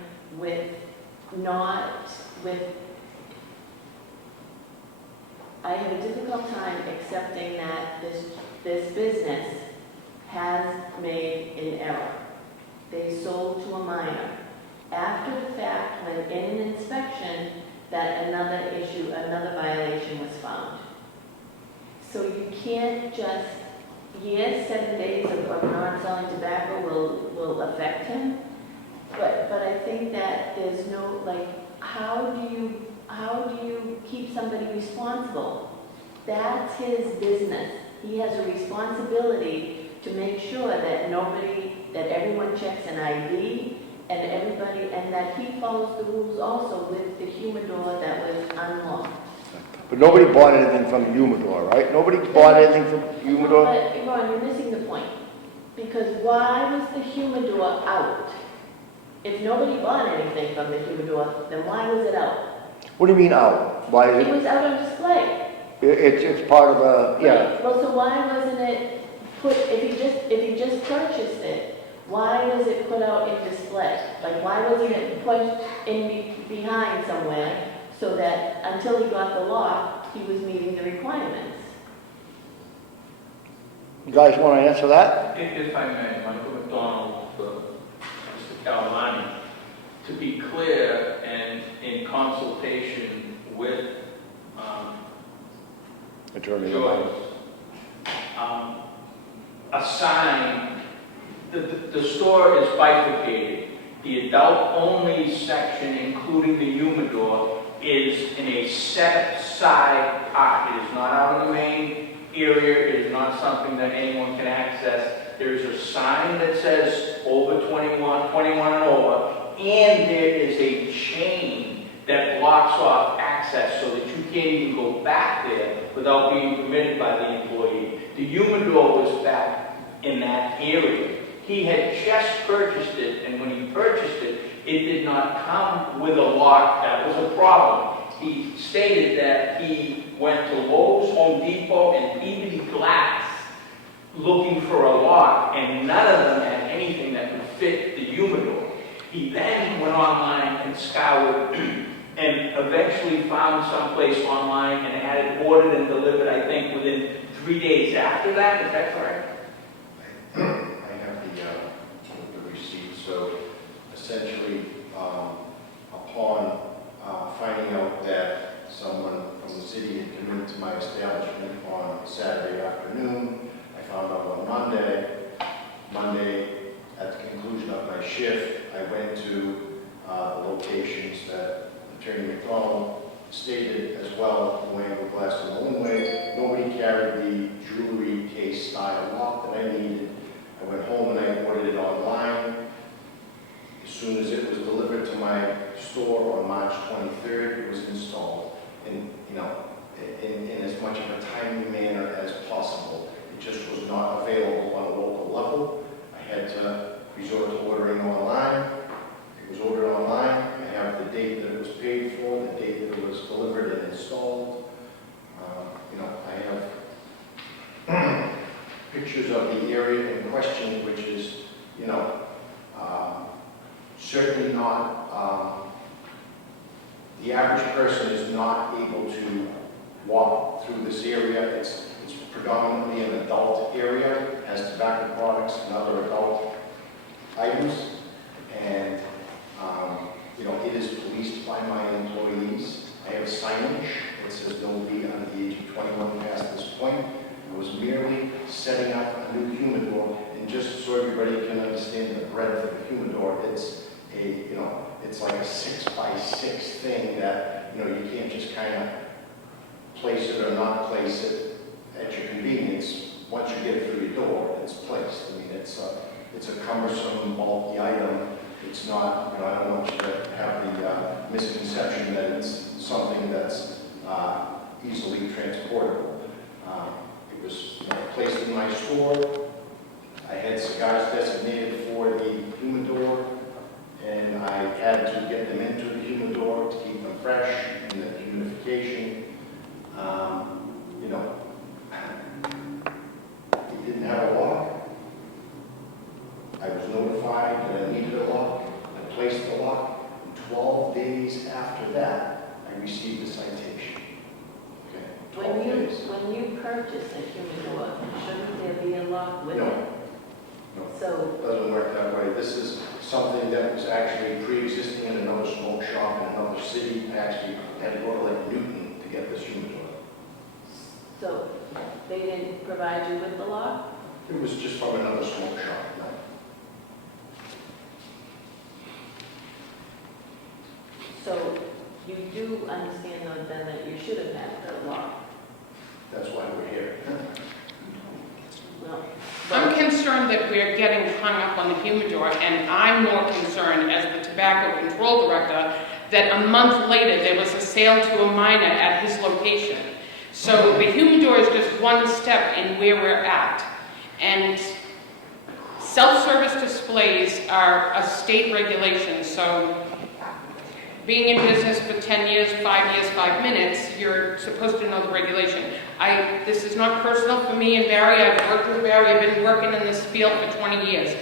I have a difficult time accepting that this business has made an error. They sold to a minor. After the fact, when in an inspection, that another violation was found. So you can't just, yes, 7 days of not selling tobacco will affect him, but I think that there's no, how do you keep somebody responsible? That's his business. He has a responsibility to make sure that everyone checks an ID and that he follows the rules also with the humidor that was unlocked. But nobody bought anything from the humidor, right? Nobody bought anything from the humidor? But, Ron, you're missing the point. Because why was the humidor out? If nobody bought anything from the humidor, then why was it out? What do you mean out? Why is It was out on display. it's part of a, yeah. Right. Well, so why wasn't it put, if he just purchased it, why was it put out in display? Why wasn't it put in behind somewhere so that until he got the lock, he was meeting the requirements? You guys want to answer that? If I may, Michael McDonald for Mr. Calamani, to be clear and in consultation with Attorney. Joyce, a sign, the store is bifurcated. The adult-only section, including the humidor, is in a set-side part. It is not out in the main area. It is not something that anyone can access. There's a sign that says over 21 and over, and there is a chain that blocks off access so that you can't even go back there without being permitted by the employee The humidor was back in that area. He had just purchased it, and when he purchased it, it did not come with a lock. That was a problem. He stated that he went to Lowe's, Home Depot, and even Glass looking for a lock, and none of them had anything that would fit the humidor. He then went online and scoured and eventually found someplace online and had it ordered and delivered, I think, within 3 days after that. Is that correct? I have the receipt. So essentially, upon finding out that someone from the city had come into my establishment on Saturday afternoon, I found out on Monday. Monday, at the conclusion of my shift, I went to the locations that Attorney McDonald stated as well, Wayne Glass and Malonway. Nobody carried the jewelry case style lock that I needed. I went home and I ordered it online. As soon as it was delivered to my store on March 23rd, it was installed in as much of a timely manner as possible. It just was not available on a local level. I had to resort to ordering online. It was ordered online. I have the date that it was paid for, the date that it was delivered and installed. I have pictures of the area in question, which is, certainly not, the average person is not able to walk through this area. It's predominantly an adult area, has tobacco products and other adult items, and it is policed by my employees. I have signage that says nobody under the age of 21 past this point. I was merely setting up a new humidor, and just so everybody can understand the breadth of the humidor, it's like a 6x6 thing that you can't just kind of place it or not place it at your convenience. Once you get it through your door, it's placed. I mean, it's a cumbersome, bulky item. It's not, I don't want you to have the misconception that it's something that's easily transportable. It was placed in my store. I had cigars designated for the humidor, and I had to get them into the humidor to keep them fresh and the humidification. It didn't have a lock. I was notified that I needed a lock. I placed the lock. And 12 days after that, I received a citation. Okay, 12 days. When you purchase a humidor, shouldn't there be a lock with it? No, So, it doesn't work that way. This is something that was actually pre-existing in another smoke shop in another city. I actually had to go to like Newton to get this humidor. so they didn't provide you with the lock? It was just from another smoke shop. So you do understand though then that you should have had the lock? That's why we're here. Well, I'm concerned that we're getting hung up on the humidor, and I'm more concerned as the tobacco control director that a month later there was a sale to a minor at his location. So the humidor is just one step in where we're at. And self-service displays are a state regulation, so being in business for 10 years, 5 years, 5 minutes, you're supposed to know the regulation. This is not personal for me and Barry. I've worked with Barry. I've been working in this field for 20 years.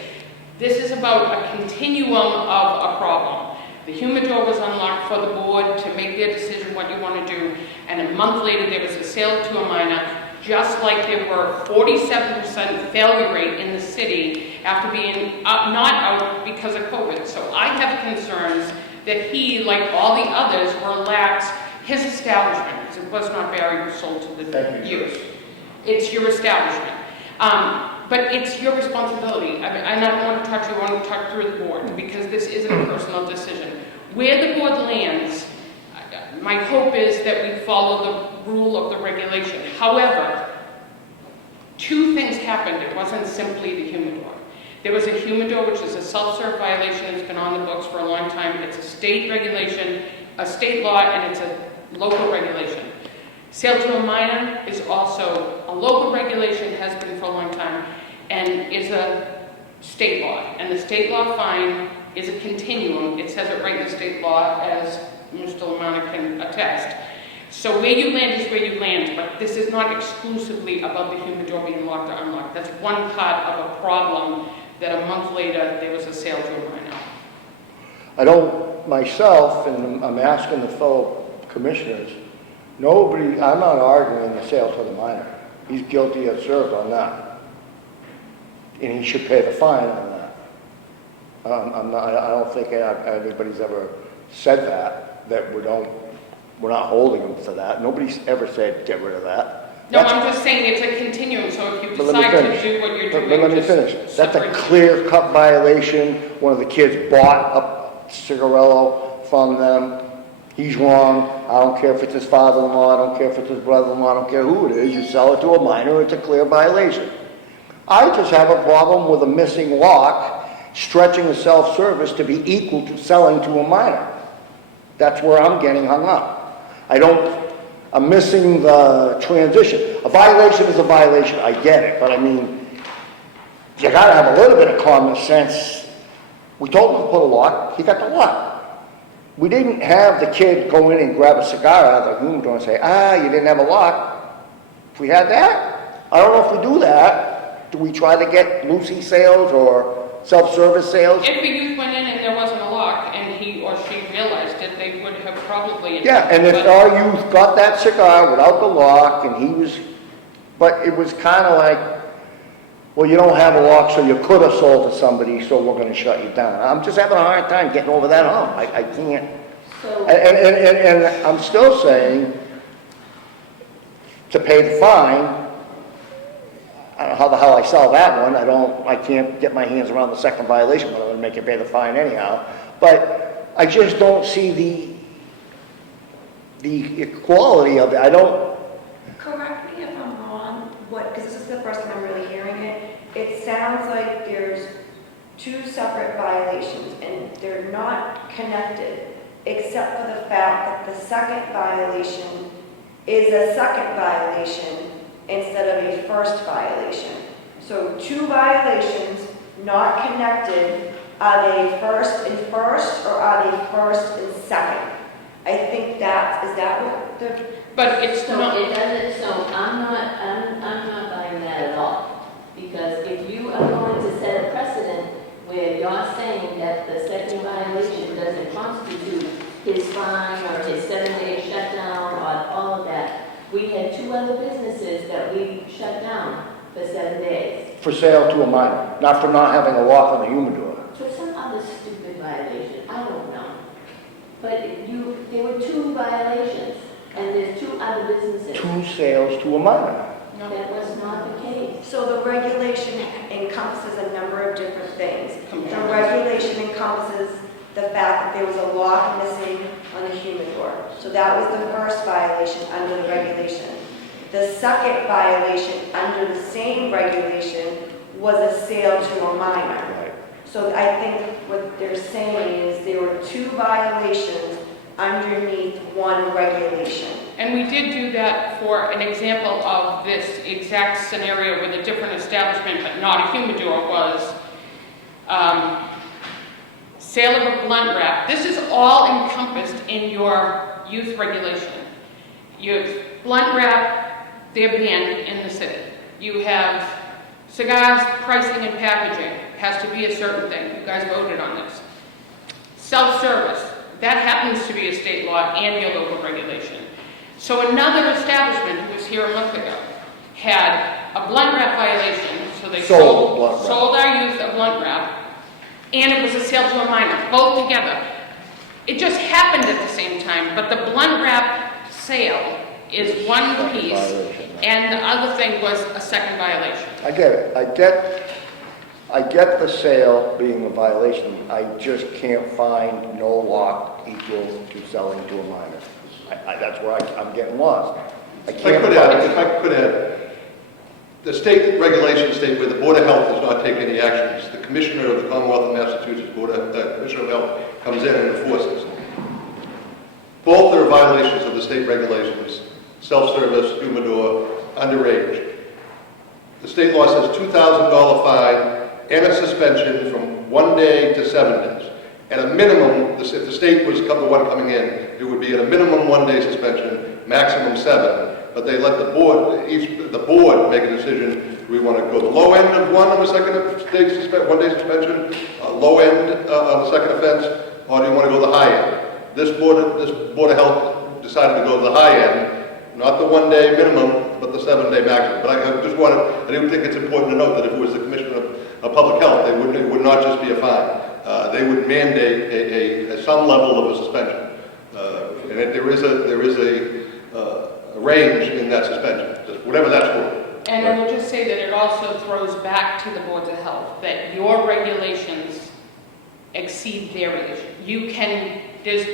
This is about a continuum of a problem. The humidor was unlocked for the board to make their decision what you want to do, and a month later there was a sale to a minor, just like there were 47% failure rate in the city after being not out because of COVID. So I have concerns that he, like all the others, will lapse his establishment, because it was not Barry who sold to the youth. It's your establishment. But it's your responsibility. I don't want to talk to you, I want to talk through the board, because this isn't a personal decision. Where the board lands, my hope is that we follow the rule of the regulation. However, two things happened. It wasn't simply the humidor. There was a humidor, which is a self-serve violation. It's been on the books for a long time. It's a state regulation, a state law, and it's a local regulation. Sale to a minor is also a local regulation, has been for a long time, and is a state law. And the state law fine is a continuum. It says it right in the state law, as Mr. Lamana can attest. So where you land is where you land, but this is not exclusively about the humidor being locked or unlocked. That's one part of a problem that a month later there was a sale to a minor. I don't, myself, and I'm asking the fellow commissioners, nobody, I'm not arguing the sale to the minor. He's guilty as served on that. And he should pay the fine on that. I don't think anybody's ever said that we're not holding him to that. Nobody's ever said get rid of that. No, I'm just saying it's a continuum, so if you But let me decide to finish. do what you're doing, But let me just finish. That's a separate- clear-cut violation. One of the kids bought a cigarillo from them. He's wrong. I don't care if it's his father-in-law, I don't care if it's his brother-in-law, I don't care who it is. You sell it to a minor, it's a clear violation. I just have a problem with a missing lock stretching the self-service to be equal to selling to a minor. That's where I'm getting hung up. I'm missing the transition. A violation is a violation, I get it, but I mean, you gotta have a little bit of common sense. We told him to put a lock, he got the lock. We didn't have the kid go in and grab a cigar out of the humidor and say, you didn't have a lock. If we had that, I don't know if we do that. Do we try to get Lucy sales or self-service sales? If a youth went in and there wasn't a lock and he or she realized it, they would have probably... Yeah, and if but- our youth got that cigar without the lock and he was, but it was kind of like, well, you don't have a lock, so you could have sold to somebody, so we're going to shut you down. I'm just having a hard time getting over that hump. I can't. So, And I'm still saying to pay the fine. I don't know how the hell I solve that one. I can't get my hands around the second violation, but I'm going to make you pay the fine anyhow. But I just don't see the equality of it. I don't. Correct me if I'm wrong, because this is the first time I'm really hearing it. It sounds like there's two separate violations and they're not connected, except for the fact that the second violation is a second violation instead of a first violation. So two violations not connected, are they first and first or are they first and second? I think is that what the... But it's so not... it doesn't, so I'm not buying that at all. Because if you are going to set a precedent where you're saying that the second violation doesn't constitute his fine or his 7-day shutdown or all of that, we had 2 other businesses that we shut down for 7 days. For sale to a minor, not for not having a lock on the humidor. For some other stupid violation, I don't know. But there were 2 violations, and there's 2 other businesses. 2 sales to a minor. That was not the case. So the regulation encompasses a number of different things. The regulation encompasses the fact that there was a lock missing on the humidor. So that was the first violation under the regulation. The second violation under the same regulation was a sale to a minor. Right. So I think what they're saying is there were 2 violations underneath one regulation. And we did do that for an example of this exact scenario with a different establishment, but not a humidor, was sale of a blunt wrap. This is all encompassed in your youth regulation. You have blunt wrap, they're banned in the city. You have cigars, pricing, and packaging. Has to be a certain thing. You guys voted on this. Self-service, that happens to be a state law and your local regulation. So another establishment who was here a month ago had a blunt wrap violation, so they Sold blunt wrap. sold our youth a blunt wrap, and it was a sale to a minor, both together. It just happened at the same time, but the blunt wrap sale is one Second piece, violation, right. and the other thing was a second violation. I get it. I get the sale being a violation. I just can't find no lock equals to selling to a minor. That's where I'm getting lost. If I could add, the state regulations state where the Board of Health does not take any actions, the Commissioner of the Commonwealth of Massachusetts, the Commissioner of Health, comes in and enforces. Both are violations of the state regulations. self-service, humidor, underage. The state law says $2,000 fine and a suspension from 1 day to 7 days. At a minimum, if the state was the one coming in, it would be at a minimum 1 day suspension, maximum 7. But they let the board make a decision. Do we want to go the low end of one on the second day 1 day suspension, low end on the second offense, or do you want to go the high end? This board of health decided to go the high end, not the 1 day minimum, but the 7 day maximum. But I do think it's important to note that if it was the Commissioner of Public Health, it would not just be a fine. They would mandate some level of a suspension. And there is a range in that suspension, whatever that's worth. And I will just say that it also throws back to the boards of health, that your regulations exceed their regulations. You can, there's,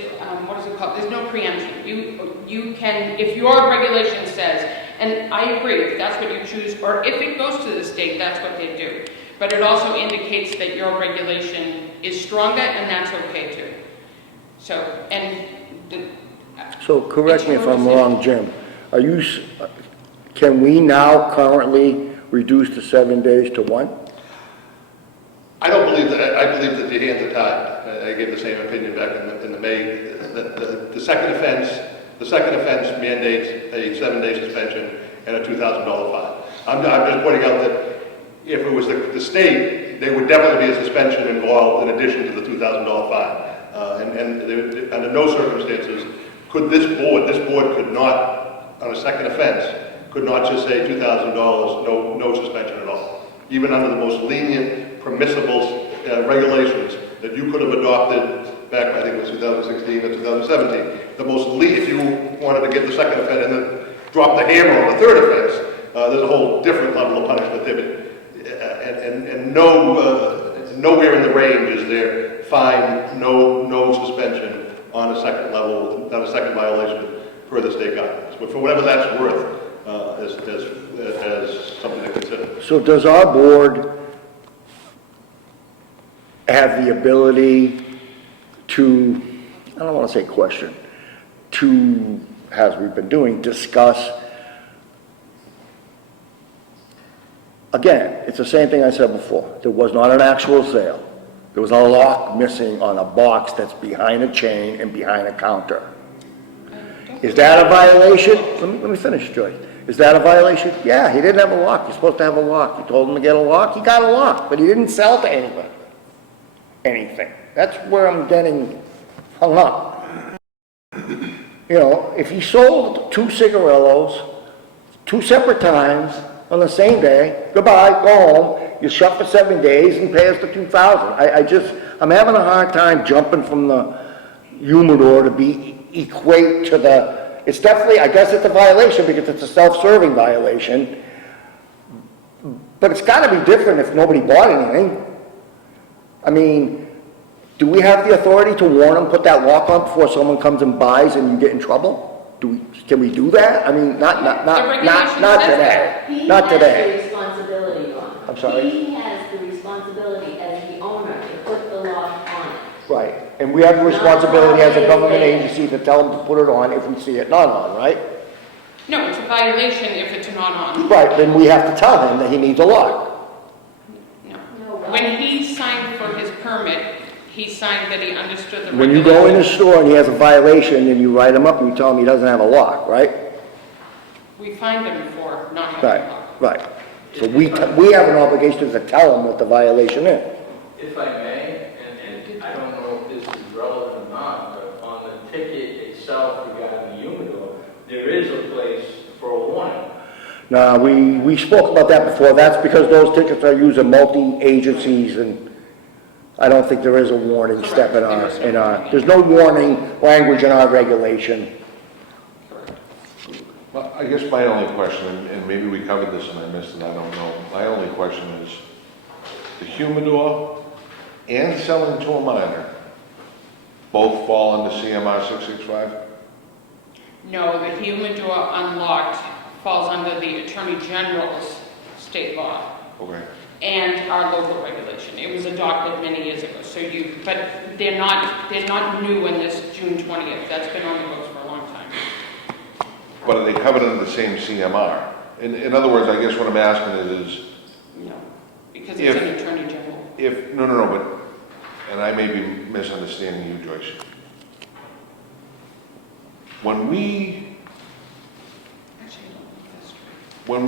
what is it called? There's no preemption. You can, if your regulation says, and I agree, if that's what you choose, or if it goes to the state, that's what they do. But it also indicates that your regulation is stronger, and that's okay too. So, and So correct me if I'm wrong, Jim. Can we now currently reduce the 7 days to 1? I don't believe that. I believe that the hands are tied. I gave the same opinion back in the May. The second offense mandates a 7 day suspension and a $2,000 fine. I'm just pointing out that if it was the state, there would definitely be a suspension involved in addition to the $2,000 fine. And under no circumstances could this board could not, on a second offense, could not just say $2,000, no suspension at all. Even under the most lenient, permissible regulations that you could have adopted back, I think it was 2016 or 2017. If you wanted to give the second offense and then drop the hammer on the third offense, there's a whole different level of punishment there. And nowhere in the range is there fine, no suspension on a second level, on a second violation per the state guidelines. But for whatever that's worth, as something to consider. So does our board have the ability to, I don't want to say question, to, as we've been doing, discuss, again, it's the same thing I said before. There was not an actual sale. There was a lock missing on a box that's behind a chain and behind a counter. Is that a violation? Let me finish, Joyce. Is that a violation? Yeah, he didn't have a lock. You're supposed to have a lock. You told him to get a lock. He got a lock, but he didn't sell to anybody anything. That's where I'm getting hung up. You know, if he sold 2 cigarillos 2 separate times on the same day, goodbye, go home, you shut for 7 days and pay us the $2,000. I'm having a hard time jumping from the humidor to equate to the, it's definitely, I guess it's a violation because it's a self-serving violation, but it's got to be different if nobody bought anything. I mean, do we have the authority to warn them, put that lock on before someone comes and buys and you get in trouble? Can we do that? I mean, not today. Not He has today. the responsibility on it. I'm sorry? He has the responsibility as the owner to put the lock on it. Right, and we have the responsibility as a government agency to tell them to put it on if we see it not on, right? no, it's a violation if it's not on. Right, then we have to tell him that he needs a lock. No. No, When he signed for his permit, he signed that he understood the When you go in the regulations. store and he has a violation, and you write him up and you tell him he doesn't have a lock, right? We fined him for not having a Right, lock. right. So we have an obligation to tell him what the violation is. If I may, and I don't know if this is relevant or not, but on the ticket itself regarding the humidor, there is a place for a warning. Now, we spoke about that before. That's because those tickets are using multi-agencies, and I don't think there is a warning step in our, there's no warning language in our regulation. Well, I guess my only question, and maybe we covered this and I missed it, I don't know. My only question is, the humidor and selling to a minor both fall under CMR 665? No, the humidor unlocked falls under the Attorney General's state law Okay. and our local regulation. It was adopted many years ago, but they're not new in this June 20th. That's been on the books for a long time. But are they covered under the same CMR? In other words, I guess what I'm asking is No, because it's an attorney general. no, but, and I may be misunderstanding you, Joyce. When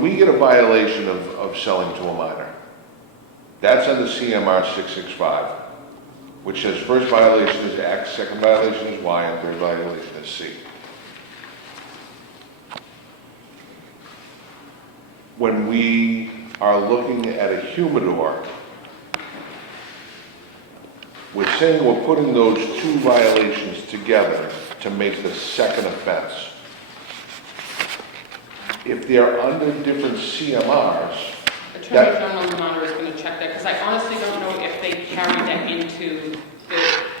we get a violation of selling to a minor, that's under CMR 665, which says first violation is X, second violation is Y, and third violation is C. When we are looking at a humidor, we're saying we're putting those two violations together to make the second offense. If they're under different CMRs, Attorney General Lamont is going to check that, because I honestly don't know if they carried that into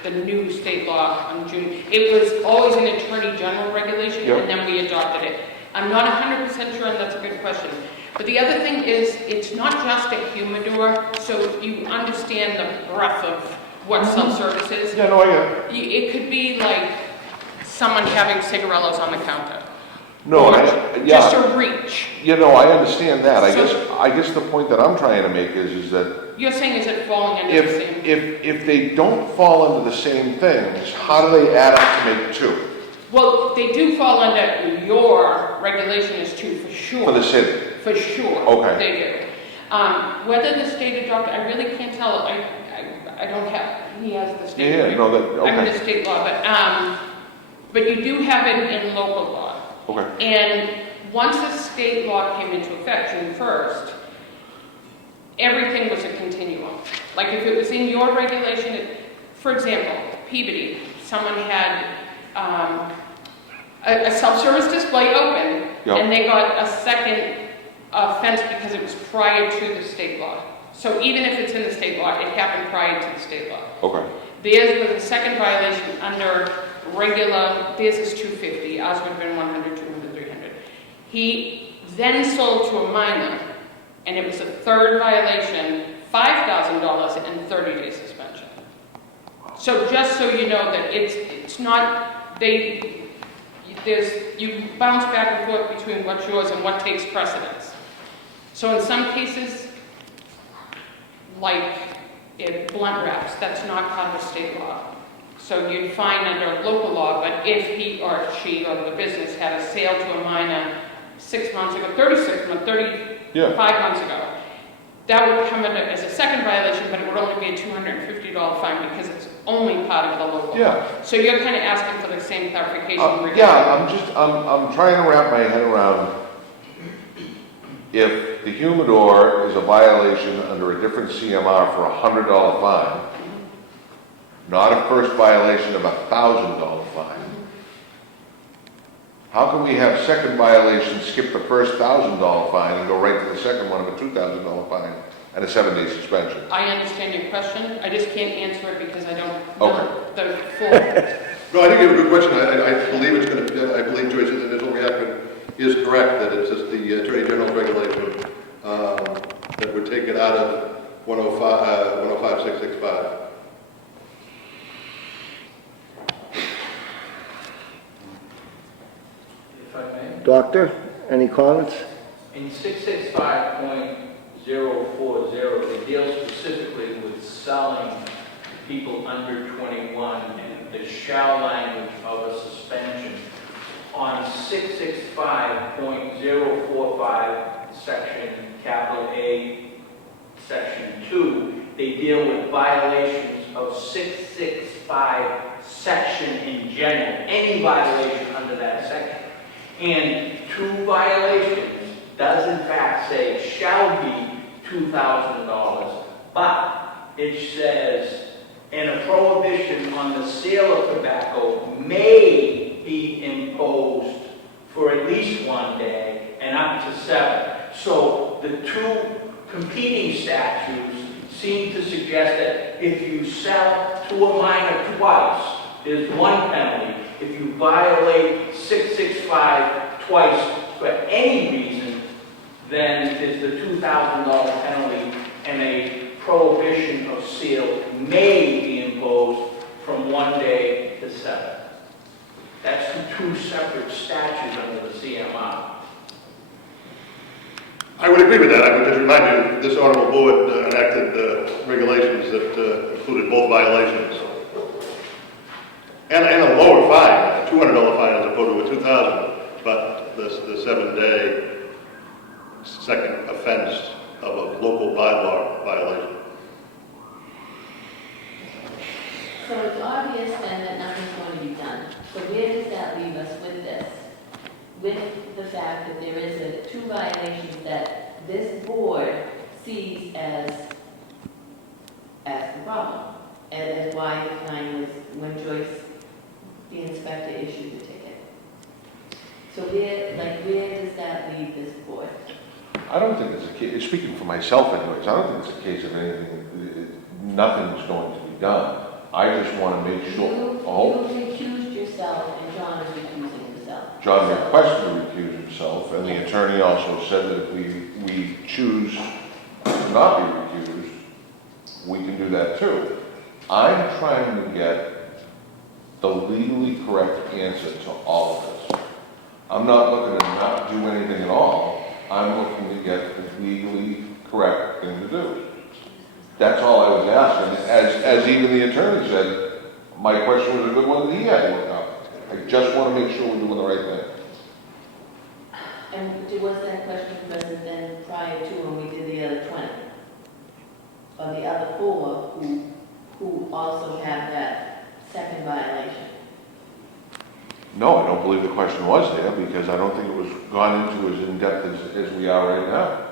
the new state law on June. It was always an Attorney General regulation, Yep. and then we adopted it. I'm not 100% sure, and that's a good question. But the other thing is, it's not just a humidor, so you understand the breadth of what self-service is. yeah, no, I get it. It could be like someone having cigarillos on the counter. No, Or just yeah, a reach. you know, I understand that. I So- guess the point that I'm trying to make is that You're saying is it falling under the same? if they don't fall under the same things, how do they add up to make two Well, they do fall under your regulation is two for sure. for the city? For sure. Okay. They do. Whether the state adopted, I really can't tell. I don't have, he has the state. Yeah, no, that, I'm okay, the state law, but you do have it in local law. okay. And once the state law came into effect, June 1st, everything was a continuum. Like if it was in your regulation, for example, Peabody, someone had a self-service display open, Yep. and they got a second offense because it was prior to the state law. So even if it's in the state law, it happened prior to the state law. Okay. Theirs was a second violation under regular, theirs is 250, ours would have been 100, 200, 300. He then sold to a minor, and it was a third violation, $5,000 and 30-day suspension. So just so you know that it's not, you bounce back and forth between what's yours and what takes precedence. So in some cases, like blunt wraps, that's not part of the state law. So you'd find under local law, but if he or she or the business had a sale to a minor 6 months ago, 35 months ago, that would come under as a second violation, but it would only be a $250 fine because it's only part of the local law. Yeah. So you're kind of asking for the same clarification. I'm trying to wrap my head around if the humidor is a violation under a different CMR for a $100 fine, not a first violation of a $1,000 fine. How can we have second violation skip the first $1,000 fine and go right to the second one of a $2,000 fine and a 7-day suspension? I understand your question. I just can't answer it because I don't Okay. know the full. No, I think you have a good question. I believe it's going to, I believe Joyce's initial reaction is correct, that it's just the Attorney General's regulation that would take it out of 105-665. If I may. Doctor, any comments? In 665.040, it deals specifically with selling to people under 21 and the shall language of a suspension. On 665.045, section capital A, section 2, they deal with violations of 665 section in general, any violation under that section. And two violations does in fact say shall be $2,000, but it says, and a prohibition on the sale of tobacco may be imposed for at least 1 day and up to 7. So the two competing statutes seem to suggest that if you sell to a minor twice, there's one penalty. If you violate 665 twice for any reason, then there's the $2,000 penalty and a prohibition of sale may be imposed from 1 day to 7. That's the two two separate statutes under the CMR. I would agree with that. I would just remind you, this honorable board enacted regulations that included both violations. And a lower fine, a $200 fine as opposed to a $2,000, but the 7-day second offense of a local bylaw violation. So it's obvious then that nothing's going to be done. So where does that leave us with this? With the fact that there is two violations that this board sees as the problem, and as why the fine was when Joyce, the inspector, issued the ticket. So where does that leave this board? I don't think it's a case, speaking for myself anyways, I don't think it's a case of anything, nothing's going to be done. I just want to make sure. You recused yourself, and John is recusing himself. John requested to recuse himself, and the attorney also said that if we choose to not be recused, we can do that too. I'm trying to get the legally correct answer to all of this. I'm not looking to not do anything at all. I'm looking to get the legally correct thing to do. That's all I was asking. As even the attorney said, my question was a good one that he had to work out. I just want to make sure we're doing the right thing. And was that question present then prior to when we did the other 20? Or the other 4 who also have that second violation? No, I don't believe the question was there because I don't think it was gone into as in-depth as we are right now.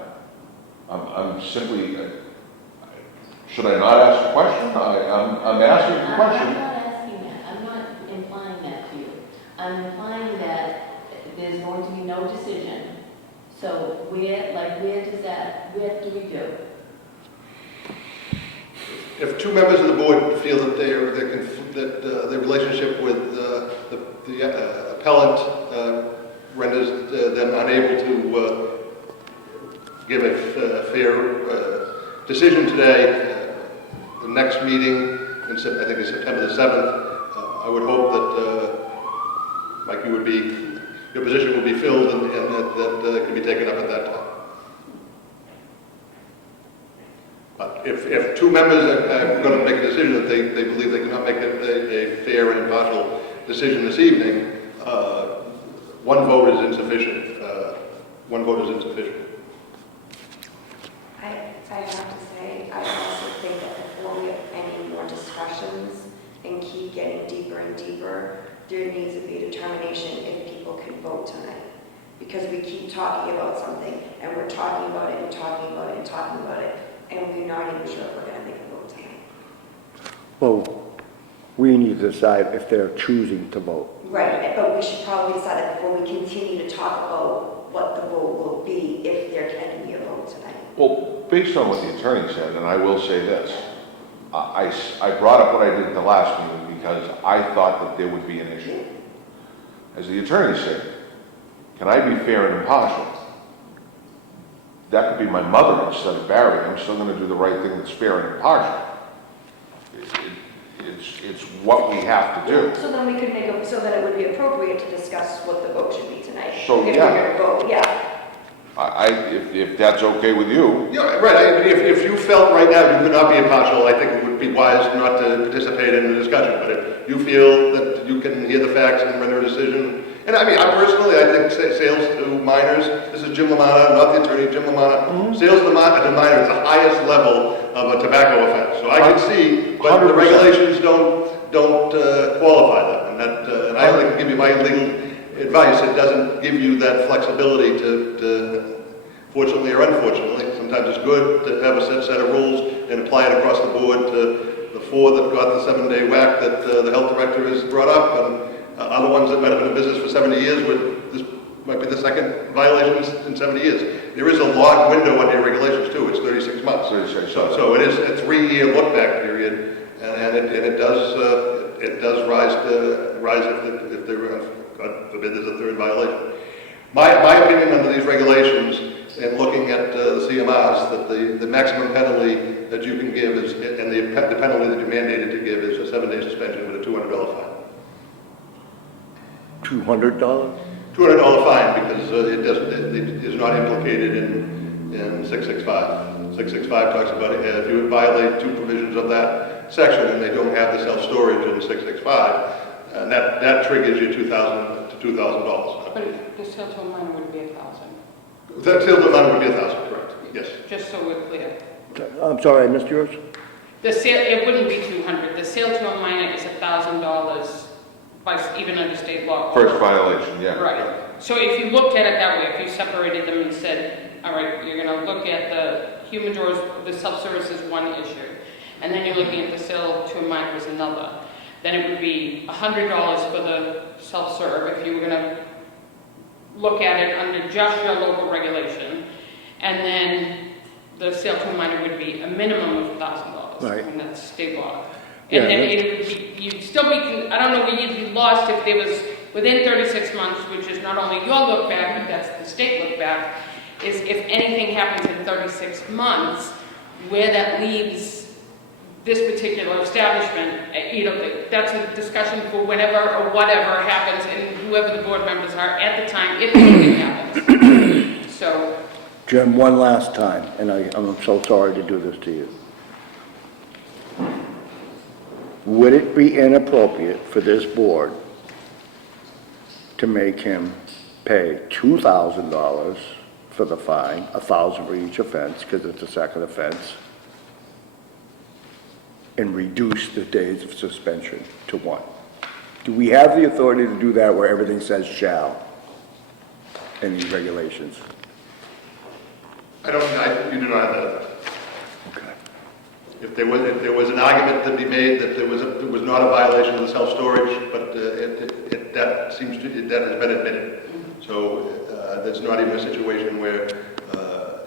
I'm simply, should I not ask the question? I'm asking the question. I'm not asking that. I'm not implying that to you. I'm implying that there's going to be no decision. So where do we do? If two members of the board feel that their relationship with the appellant renders them unable to give a fair decision today, the next meeting, I think it's September the 7th, I would hope that, Mike, your position will be filled and that can be taken up at that time. But if two members are going to make a decision that they believe they cannot make a fair and impartial decision this evening, one vote is insufficient. One vote is insufficient. I have to say, I also think that before we have any more discussions and keep getting deeper and deeper, there needs to be a determination if people can vote tonight. Because we keep talking about something, and we're talking about it and talking about it and talking about it, and we're not even sure if we're going to make a vote tonight. Well, we need to decide if they're choosing to vote. Right, but we should probably decide that before we continue to talk about what the vote will be, if there can be a vote tonight. Well, based on what the attorney said, and I will say this, I brought up what I did at the last meeting because I thought that there would be an issue. As the attorney said, can I be fair and impartial? That could be my mother instead of Barry. I'm still going to do the right thing that's fair and impartial. It's what we have to do. So then we could so then it would be appropriate to discuss what the vote should be tonight. So, if yeah. we're going to vote, yeah. If that's okay with you. Yeah, right. If you felt right now you could not be impartial, I think it would be wise not to participate in the discussion. But if you feel that you can hear the facts and render a decision, and I mean, I think sales to minors, this is Jim Lamanna, not the attorney, Jim Lamanna, sales to minors is the highest level of a tobacco offense. So I can see, but the regulations don't qualify that. And I only can give you my legal advice. It doesn't give you that flexibility to fortunately or unfortunately, sometimes it's good to have a set of rules and apply it across the board to the 4 that got the 7-day whack that the health director has brought up, and other ones that might have been in business for 70 years, this might be the second violation in 70 years. There is a long window on your regulations too. It's 36 months. So it is a 3-year look back period, and it does rise if there, God forbid, there's a third violation. My opinion under these regulations, and looking at the CMRs, that the maximum penalty that you can give is, and the penalty that you're mandated to give is a 7-day suspension with a $200 fine. $200? $200 fine because it is not implicated in 665. 665 talks about it, if you would violate two provisions of that section and they don't have the self-storage in 665, and that triggers you $2,000 to $2,000. But the sale to a minor would be 1,000, That sale to amount would be 1,000, correct? Yes. just so we're clear. I'm sorry, I missed yours? The sale, it wouldn't be 200. The sale to a minor is $1,000 by, even under state law. First violation, yeah. Right. So if you looked at it that way, if you separated them and said, all right, you're gonna look at the humidors, the self-service is one issue, and then you're looking at the sale to a minor as another, then it would be $100 for the self-serve if you were gonna look at it under just your local regulation, and then the sale to a minor would be a minimum of $1,000. Right. I mean, that's state law. Yeah, And then it would be, you'd still be, I don't know, where you'd be lost if there was, within 36 months, which is not only your look back, but that's the state look back, is if anything happens in 36 months, where that leaves this particular establishment, you know, that's a discussion for whenever or whatever happens and whoever the board members are at the time, if anything happens. So, Jim, one last time, and I'm so sorry to do this to you. Would it be inappropriate for this board to make him pay $2,000 for the fine, $1,000 for each offense, because it's a second offense, and reduce the days of suspension to 1? Do we have the authority to do that where everything says shall in these regulations? You do not have that. Okay. If there was an argument to be made that it was not a violation of the self-storage, but that has been admitted. So there's not even a situation where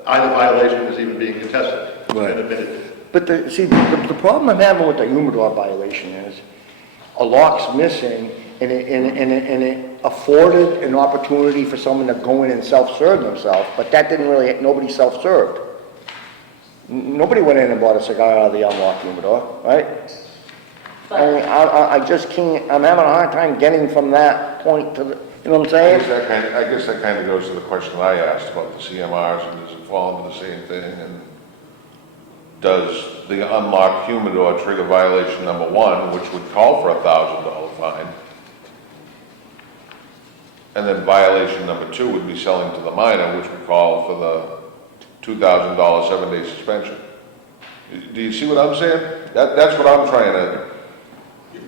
either violation is even being contested. It's been admitted. But the problem I'm having with the humidor violation is a lock's missing, and it afforded an opportunity for someone to go in and self-serve themselves, but that didn't really, nobody self-served. Nobody went in and bought a cigar out of the unlocked humidor, right? I mean, I just can't, I'm having a hard time getting from that point to the, you know what I'm saying? I guess that kind of goes to the question I asked about the CMRs, and does it fall into the same thing? And does the unlocked humidor trigger violation number 1, which would call for a $1,000 fine? And then violation number 2 would be selling to the minor, which would call for the $2,000 7-day suspension. Do you see what I'm saying? That's what I'm trying to.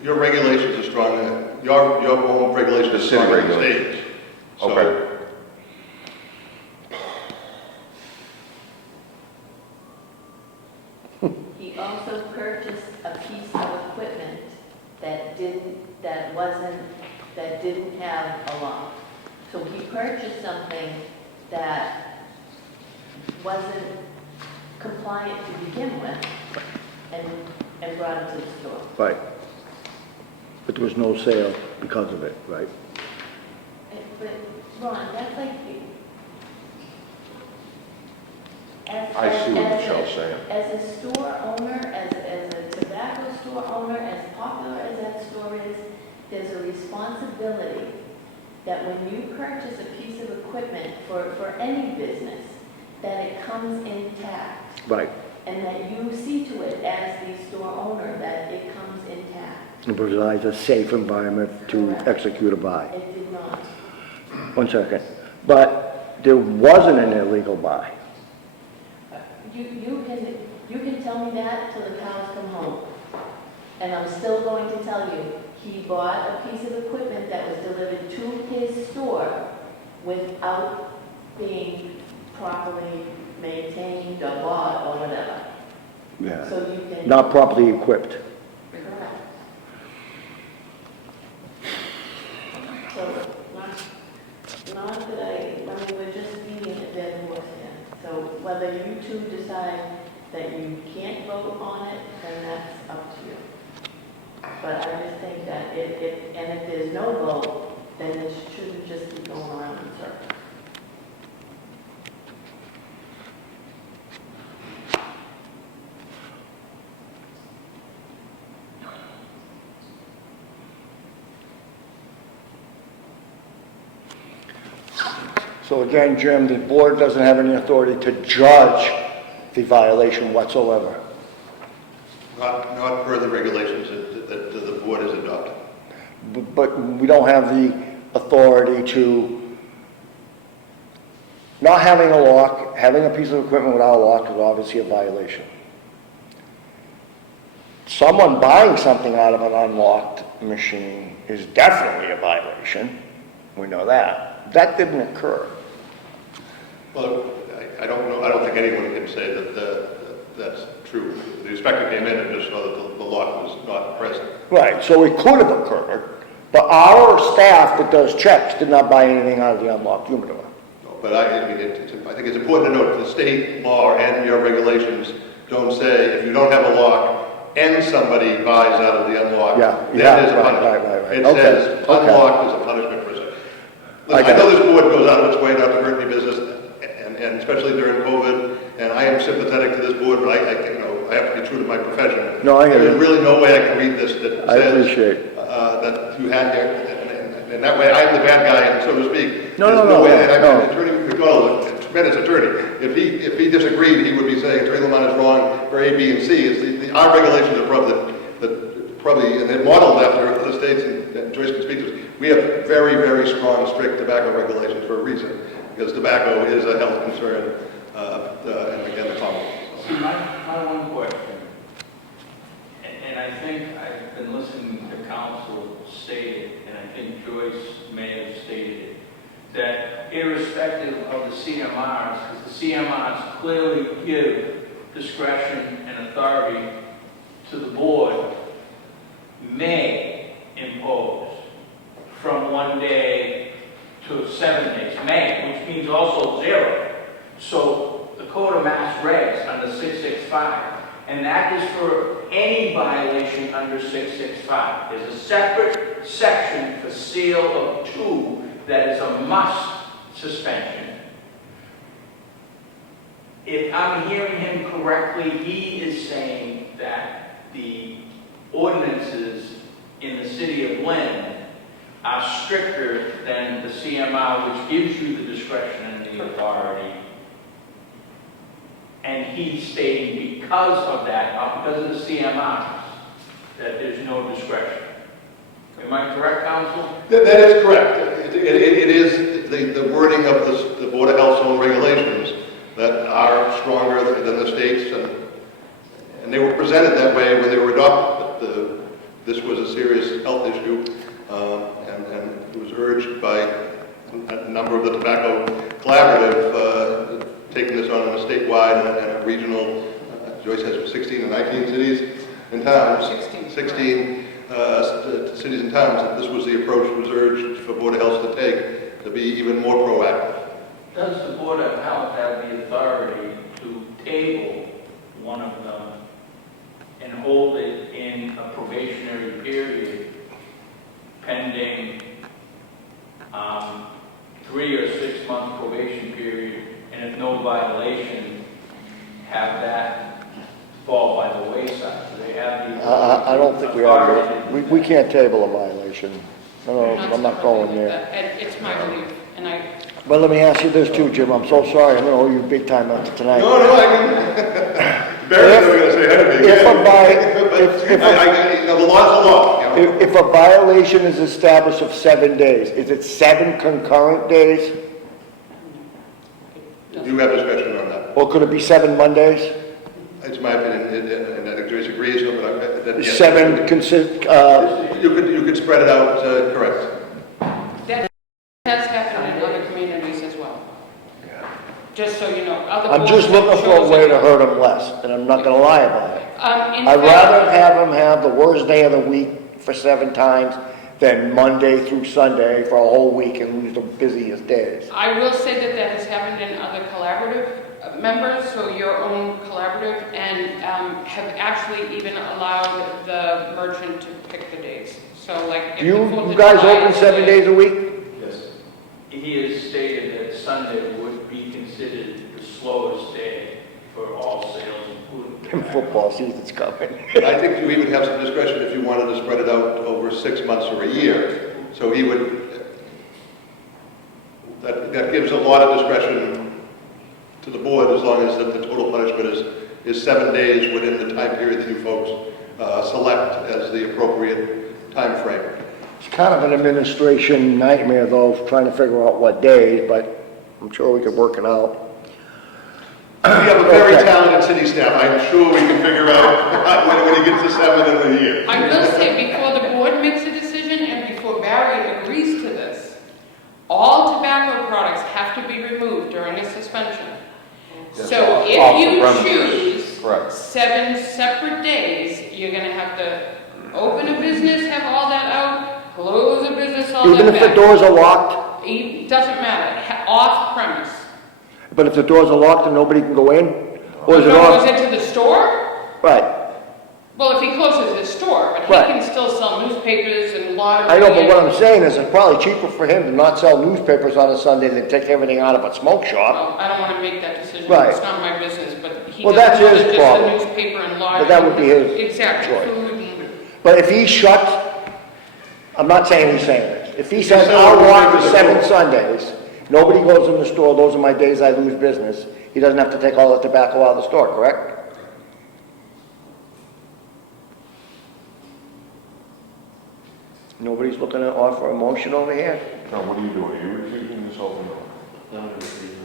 Your regulations are stronger. Your own regulations are stronger than the state's. So, Okay. He also purchased a piece of equipment that didn't have a lock. So he purchased something that wasn't compliant to begin with and brought it to the store. Right. But there was no sale because of it, right? But Ron, that's like, I see what Michelle's saying. As a store owner, as a tobacco store owner, as popular as that store is, there's a responsibility that when you purchase a piece of equipment for any business, that it comes intact. Right. And that you see to it as the store owner that it comes intact. It provides a safe environment to Correct. execute a buy. It did not. 1 second. But there wasn't an illegal buy. You can tell me that till the cows come home. And I'm still going to tell you, he bought a piece of equipment that was delivered to his store without being properly maintained or bought or whatever. Yeah. So you can. Not properly equipped. Correct. So, not that I mean, we're just beating a dead horse here. So whether you two decide that you can't vote on it, then that's up to you. But I just think that if there's no vote, then it shouldn't just be going around in circles. So again, Jim, the board doesn't have any authority to judge the violation whatsoever. Not per the regulations that the board has adopted. But we don't have the authority to, not having a lock, having a piece of equipment without a lock is obviously a violation. Someone buying something out of an unlocked machine is definitely a violation. We know that. That didn't occur. Well, I don't know, I don't think anyone can say that that's true. The inspector came in and just saw that the lock was not present. Right, so it could have occurred, but our staff that does checks did not buy anything out of the unlocked humidor. But I think it's important to note that the state law and your regulations don't say if you don't have a lock and somebody buys out of the unlocked, that is a punishment. Right. It Okay, says unlocked is a punishment per se. I know this board goes out of its way not to hurt any business, and especially during COVID, and I am sympathetic to this board, but I have to be true to my profession. No, I hear you. There's really no way I can read this that I says appreciate. that you had here, and that way I'm the bad guy, so to speak. No, There's no, way, no, and I'm no. an attorney McDonald, a tremendous attorney. If he disagreed, he would be saying Attorney Lamont is wrong for A, B, and C. It's our regulations are probably, and they're modeled after other states, and Joyce can speak to this. We have very, very strong, strict tobacco regulations for a reason, because tobacco is a health concern, and again, the Commonwealth. See, my one question, and I think I've been listening to council state it, and I think Joyce may have stated it, that irrespective of the CMRs, because the CMRs clearly give discretion and authority to the board, may impose from 1 day to 7 days, may, which means also 0. So the Code of Mass Regs under 665, and that is for any violation under 665. There's a separate section for seal of 2 that is a must suspension. If I'm hearing him correctly, he is saying that the ordinances in the city of Lynn are stricter than the CMR, which gives you the discretion and the authority. And he's stating because of that, not because of the CMRs, that there's no discretion. Am I correct, counsel? That is correct. It is the wording of the Board of Health's own regulations that are stronger than the states, and they were presented that way when they were adopted. This was a serious health issue, and it was urged by a number of the Tobacco Collaborative taking this on a statewide and a regional. Joyce has 16 or 19 cities and towns. 16 cities and towns, that this was the approach was urged for Board of Health to take, to be even more proactive. Does the Board of Health have the authority to table one of them and hold it in a probationary period pending 3 or 6 month probation period, and if no violation, have that fall by the wayside? Do they have the I don't think we have, we can't table a violation. No, I'm not going there. And it's my belief, and I, But let me ask you this too, Jim, I'm so sorry, I'm gonna owe you big time after tonight. No, I can. Barry's never going to say ahead of me. If The law's the law. You know? If a violation is established of 7 days, is it 7 concurrent days? You have discretion on that. Or could it be 7 Mondays? It's my opinion, and I think Joyce agrees, but yes. 7 You could spread it out, correct. that has happened in other communities as well. Just so you know, other I'm just boards looking have for a way chosen- to hurt them less, and I'm not gonna lie about it. In I'd fact- rather have them have the worst day of the week for 7 times than Monday through Sunday for a whole week and lose the busiest days. I will say that that has happened in other collaborative members, so your own collaborative, and have actually even allowed the merchant to pick the days. So like. if You the 4th you of guys July open is 7 today- days a week? Yes. He has stated that Sunday would be considered the slowest day for all sales, including Football season's coming. I think you even have some discretion if you wanted to spread it out over 6 months or a year. So he would, that gives a lot of discretion to the board as long as the total punishment is 7 days within the time period that you folks select as the appropriate time frame. It's kind of an administration nightmare though, trying to figure out what days, but I'm sure we could work it out. We have a very Okay. talented city staff. I'm sure we can figure out when he gets to 7 in the year. I will say, before the board makes a decision and before Barry agrees to this, all tobacco products have to be removed during a suspension. Yes, So off the if you premises. choose Correct. 7 separate days, you're gonna have to open a business, have all that out, close a business, all Even that if the back. doors are locked, It doesn't matter, off premise. but if the doors are locked and nobody can go in? Or is it No one on? goes into the store? Right. Well, if he closes his store, but he Right. can still sell newspapers and lottery. I know, but what and- I'm saying is it's probably cheaper for him to not sell newspapers on a Sunday than take everything out of a smoke shop. Well, I don't want to make that decision. Right. It's not my business, but he Well, does that's more his than problem. just the newspaper and lottery. But that would be his Exactly. choice. Food and- But if he shuts, I'm not saying he's saying it. If he says, sell I'll newspapers walk for at 7 home." Sundays, nobody goes in the store, those are my days I lose business, he doesn't have to take all the tobacco out of the store, correct? Nobody's looking to offer a motion over here? Now, what are you doing? Are you recusing yourself or no? I'm going to recuse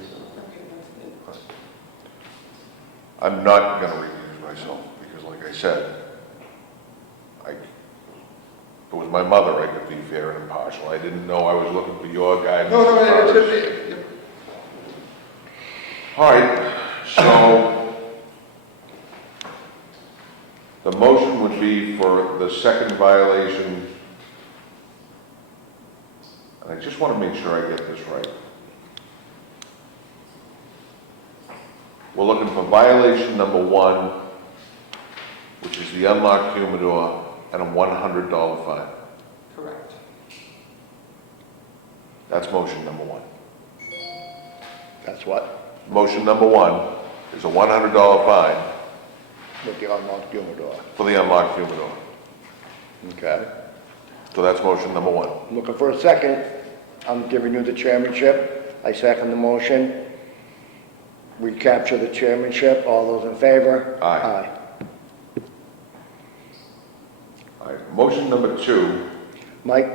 myself. I'm not gonna recuse myself, because like I said, if it was my mother, I could be fair and impartial. I didn't know I was looking for your guidance. No, as far it as- should be. All right, so the motion would be for the second violation, and I just want to make sure I get this right. We're looking for violation number 1, which is the unlocked humidor, and a $100 fine. Correct. That's motion number 1. That's what? Motion number 1 is a $100 fine With the unlocked humidor. for the unlocked humidor. Okay. So that's motion number 1. Looking for a second. I'm giving you the chairmanship. I second the motion. We capture the chairmanship. All those in favor? Aye. All right, motion number 2. Mike,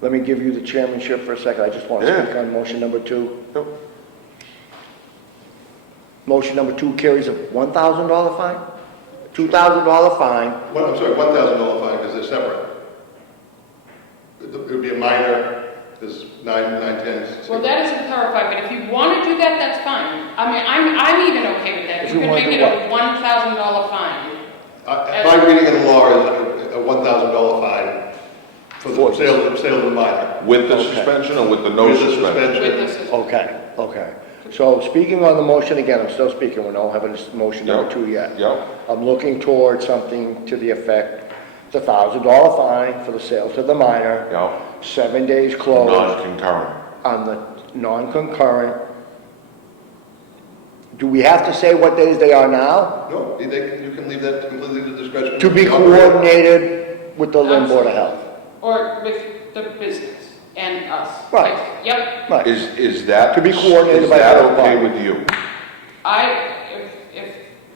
let me give you the chairmanship for a second. I just want to Yeah. speak on motion number 2. Yep. Motion number 2 carries a $1,000 fine? $2,000 fine. I'm sorry, $1,000 fine, because they're separate. It would be a minor, there's 9/10. Well, that isn't clarified, but if you want to do that, that's fine. I mean, I'm even okay with that. If You you can want make to it do a $1,000 fine. My reading of the law is a $1,000 fine for the sale of the minor. With the Okay. suspension or with the no With the suspension? suspension. With this, Okay, okay. So speaking on the motion again, I'm still speaking, we don't have a motion number Yep. 2 yet. Yep. I'm looking towards something to the effect, it's a $1,000 fine for the sale to the minor, Yep. 7 days closed Non-concurrent. on the non-concurrent. Do we have to say what days they are now? No, you can leave that completely to discretion. To be coordinated with the Lynn Board of Health? or with the business and us. Right. Yep. Right. Is that? To be coordinated by Is that both okay parties. with you?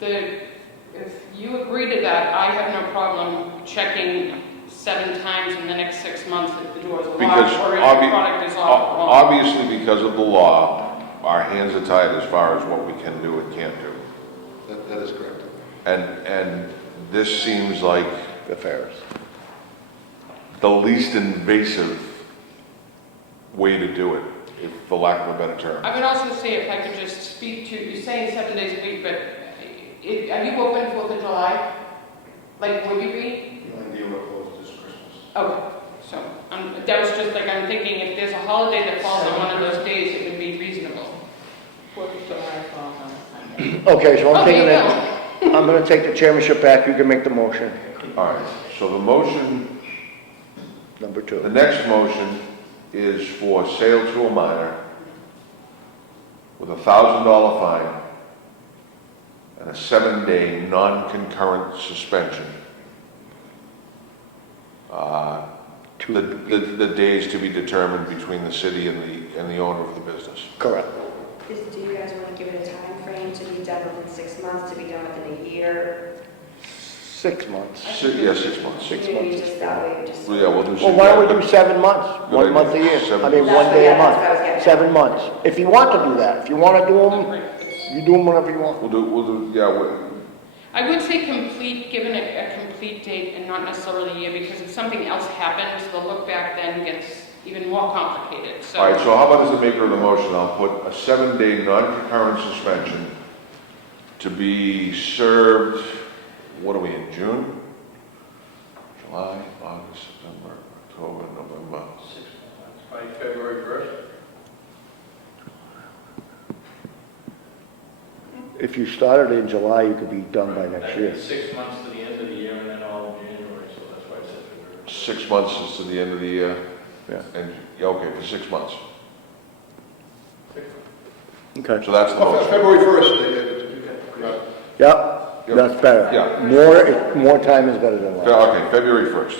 If you agree to that, I have no problem checking 7 times in the next 6 months if the door's Because locked or if the product is off wrong. obviously, because of the law, our hands are tied as far as what we can do and can't do. That is correct. And this seems like The fairest. the least invasive way to do it, if for lack of a better term. I would also say, if I could just speak to, you're saying 7 days a week, but are you open 4th of July? Like, would you be? The only day we're closed is Christmas. Okay, so, that was just like, I'm thinking if there's a holiday that falls on one of those days, it would be reasonable. 4th of July falls on a Sunday. Okay, so Oh, I'm there taking you it, go. I'm gonna take the chairmanship back, you can make the motion, All right, so the motion, number the 2. next motion is for sale to a minor with a $1,000 fine and a 7-day non-concurrent suspension. The days to be determined between the city and the owner of the business. Correct. Do you guys want to give it a time frame to be done within 6 months, to be done within a year? 6 months. Yeah, 6 months. 6 Maybe months. just that way, just. Well, yeah, we'll do. Well, why don't we do 7 months? Good 1 idea. month a year. 7 I mean, months. 1 day a That's what I was month. getting at. 7 months. If you want to do that, if you want to do them, you do them whenever you want. We'll do, yeah, I would say complete, given a complete date and not necessarily a year, because if something else happens, the look back then gets even more complicated, so. all right, so how about as the maker of the motion, I'll put a 7-day non-concurrent suspension to be served, what are we in, June? July, August, September, October, November. By February 1st? If you started in July, you could be done by next year. 6 months to the end of the year and then all of January, so that's why I said February. 6 months is to the end of the year. Yeah. And, yeah, okay, for 6 months. Okay. So that's the motion. February 1st. Yep, Yep. that's better. Yeah. More time is better than less. Okay, February 1st.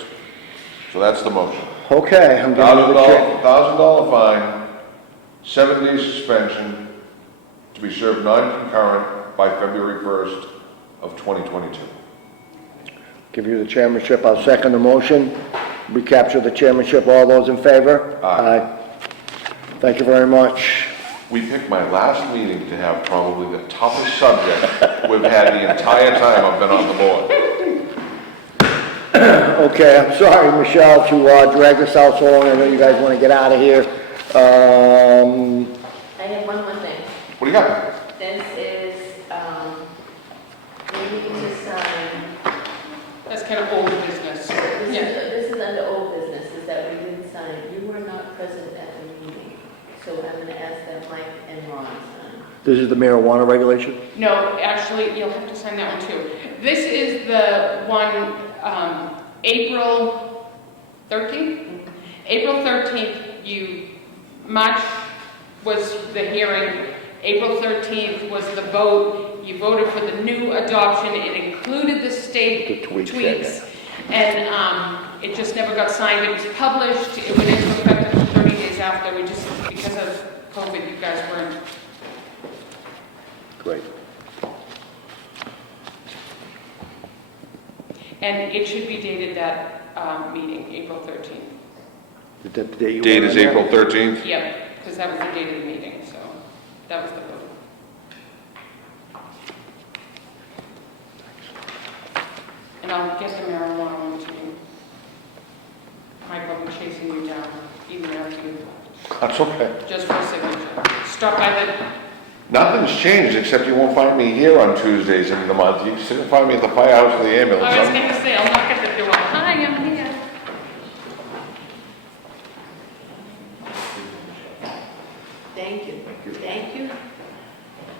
So that's the motion. Okay, I'm giving you the check. $1,000 fine, 7-day suspension to be served non-concurrent by February 1st of 2022. Give you the chairmanship. I'll second the motion. We capture the chairmanship. All those in favor? Aye. Thank you very much. We picked my last meeting to have probably the toughest subject we've had the entire time I've been on the board. Okay, I'm sorry, Michelle, to drag this out so long. I know you guys want to get out of here. I have one more thing. What do you got? This is, we need to sign, That's kind of old business. Yeah. this is under old business, is that we didn't sign. You were not present at the meeting, so I'm going to ask that Mike and Ron sign. This is the marijuana regulation? No, actually, you'll have to sign that one too. This is the one, April 13th? April 13th, March was the hearing, April 13th was the vote. You voted for the new adoption. It included the state The tweaks, tweaks. And it just never got signed. It was published. It went into effect 30 days after. We just, because of COVID, you guys weren't. Great. And it should be dated that meeting, April 13th. Is that the date you Date want is on there? April 13th. Yep, because that was the date of the meeting, so that was the vote. And I'll get the marijuana one to you. Mike, I'll be chasing you down, even after you, That's okay. just for a signature. Stop by the, Nothing's changed, except you won't find me here on Tuesdays in the month. You can find me at the firehouse or the ambulance. I was going to say, I'll knock at the door. Hi, I'm here. Thank you. Thank you.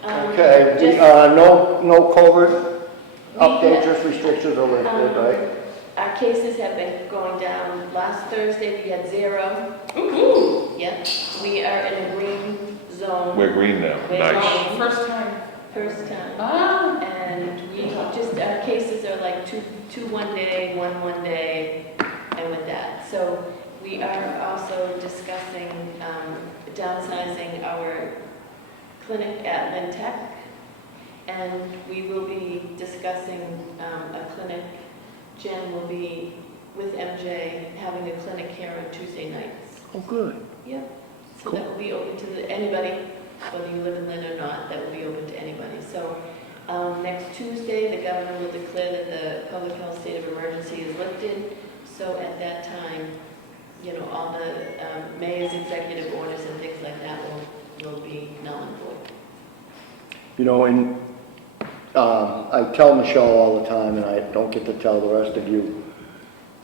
Okay, we, Just- no COVID updates, just restrictions are lifted, right? Our cases have been going down. Last Thursday, we had 0. Ooh, Yep, we are in a green zone. We're green now. We're Nice. oh, first time. First time. Ah, And we just, our cases are like two 1 day, one day, and with that. So we are also discussing downsizing our clinic at Lynn Tech. And we will be discussing a clinic. Jen will be with MJ having a clinic here on Tuesday nights. Oh, good. Yep. So Cool. that will be open to anybody, whether you live in Lynn or not, that will be open to anybody. So next Tuesday, the governor will declare that the public health state of emergency is lifted. So at that time, you know, all the mayor's executive orders and things like that will be null and void. You know, and I tell Michelle all the time, and I don't get to tell the rest of you,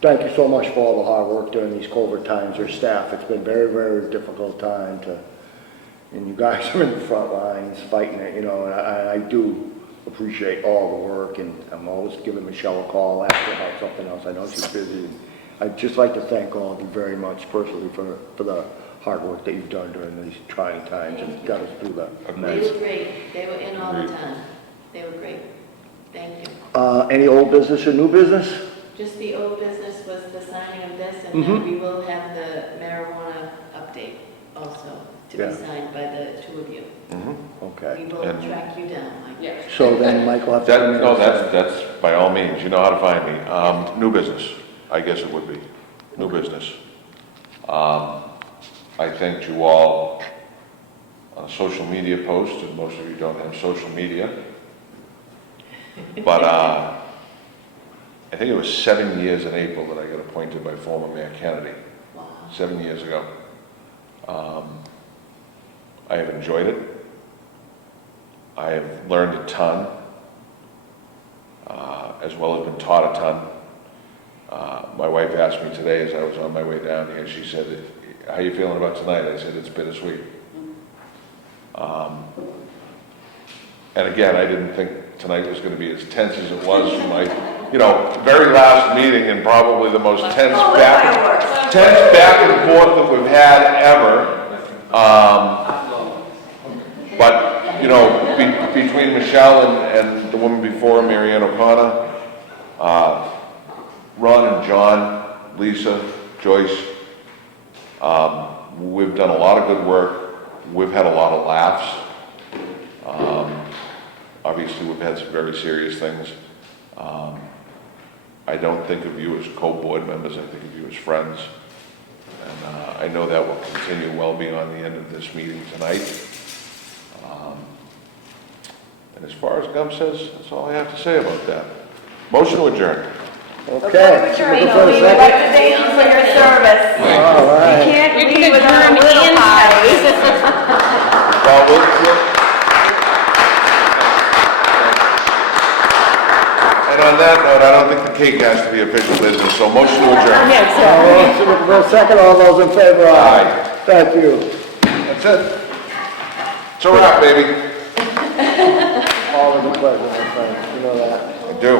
thank you so much for all the hard work during these COVID times, your staff. It's been very, very difficult time and you guys are in the front lines fighting it, you know, and I do appreciate all the work, and I'm always giving Michelle a call, asking about something else. I know she's busy. I'd just like to thank all of you very much personally for the hard work that you've done during these trying times and got us through the They mess. were great. They were in all the time. They were great. Thank you. Any old business or new business? just the old business was the signing of this, and then we will have the marijuana update also to Yeah. be signed by the two of you. Okay. We will And- track you down, Mike. Yeah. So then Mike will have to come in. No, and sign. that's by all means, you know how to find me. New business, I guess it would be, new business. I thanked you all on a social media post, and most of you don't have social media. But I think it was 7 years in April that I got appointed by former Mayor Kennedy, Wow. 7 years ago. I have enjoyed it. I have learned a ton, as well as been taught a ton. My wife asked me today as I was on my way down here, she said, "How you feeling about tonight?" I said, "It's bittersweet." And again, I didn't think tonight was going to be as tense as it was for my, very last meeting, and probably the most tense back and forth that we've had ever. But, between Michelle and the woman before, Mary Ann O'Connor, Ron and John, Lisa, Joyce, we've done a lot of good work. We've had a lot of laughs. Obviously, we've had some very serious things. I don't think of you as co-board members, I think of you as friends. And I know that will continue well beyond the end of this meeting tonight. And as far as Gum says, that's all I have to say about that. Motion to adjourn. Okay. Before we Looking adjourn, for a we would second? like to thank you for your service. All You right. can't We can leave without a adjourn little and party. Well, and on that note, I don't think the cake has to be official business, so motion to adjourn. Looking for a second, all those in favor? Aye. Thank you. That's it. It's a wrap, baby. Always a pleasure, my friend, you know that. I do.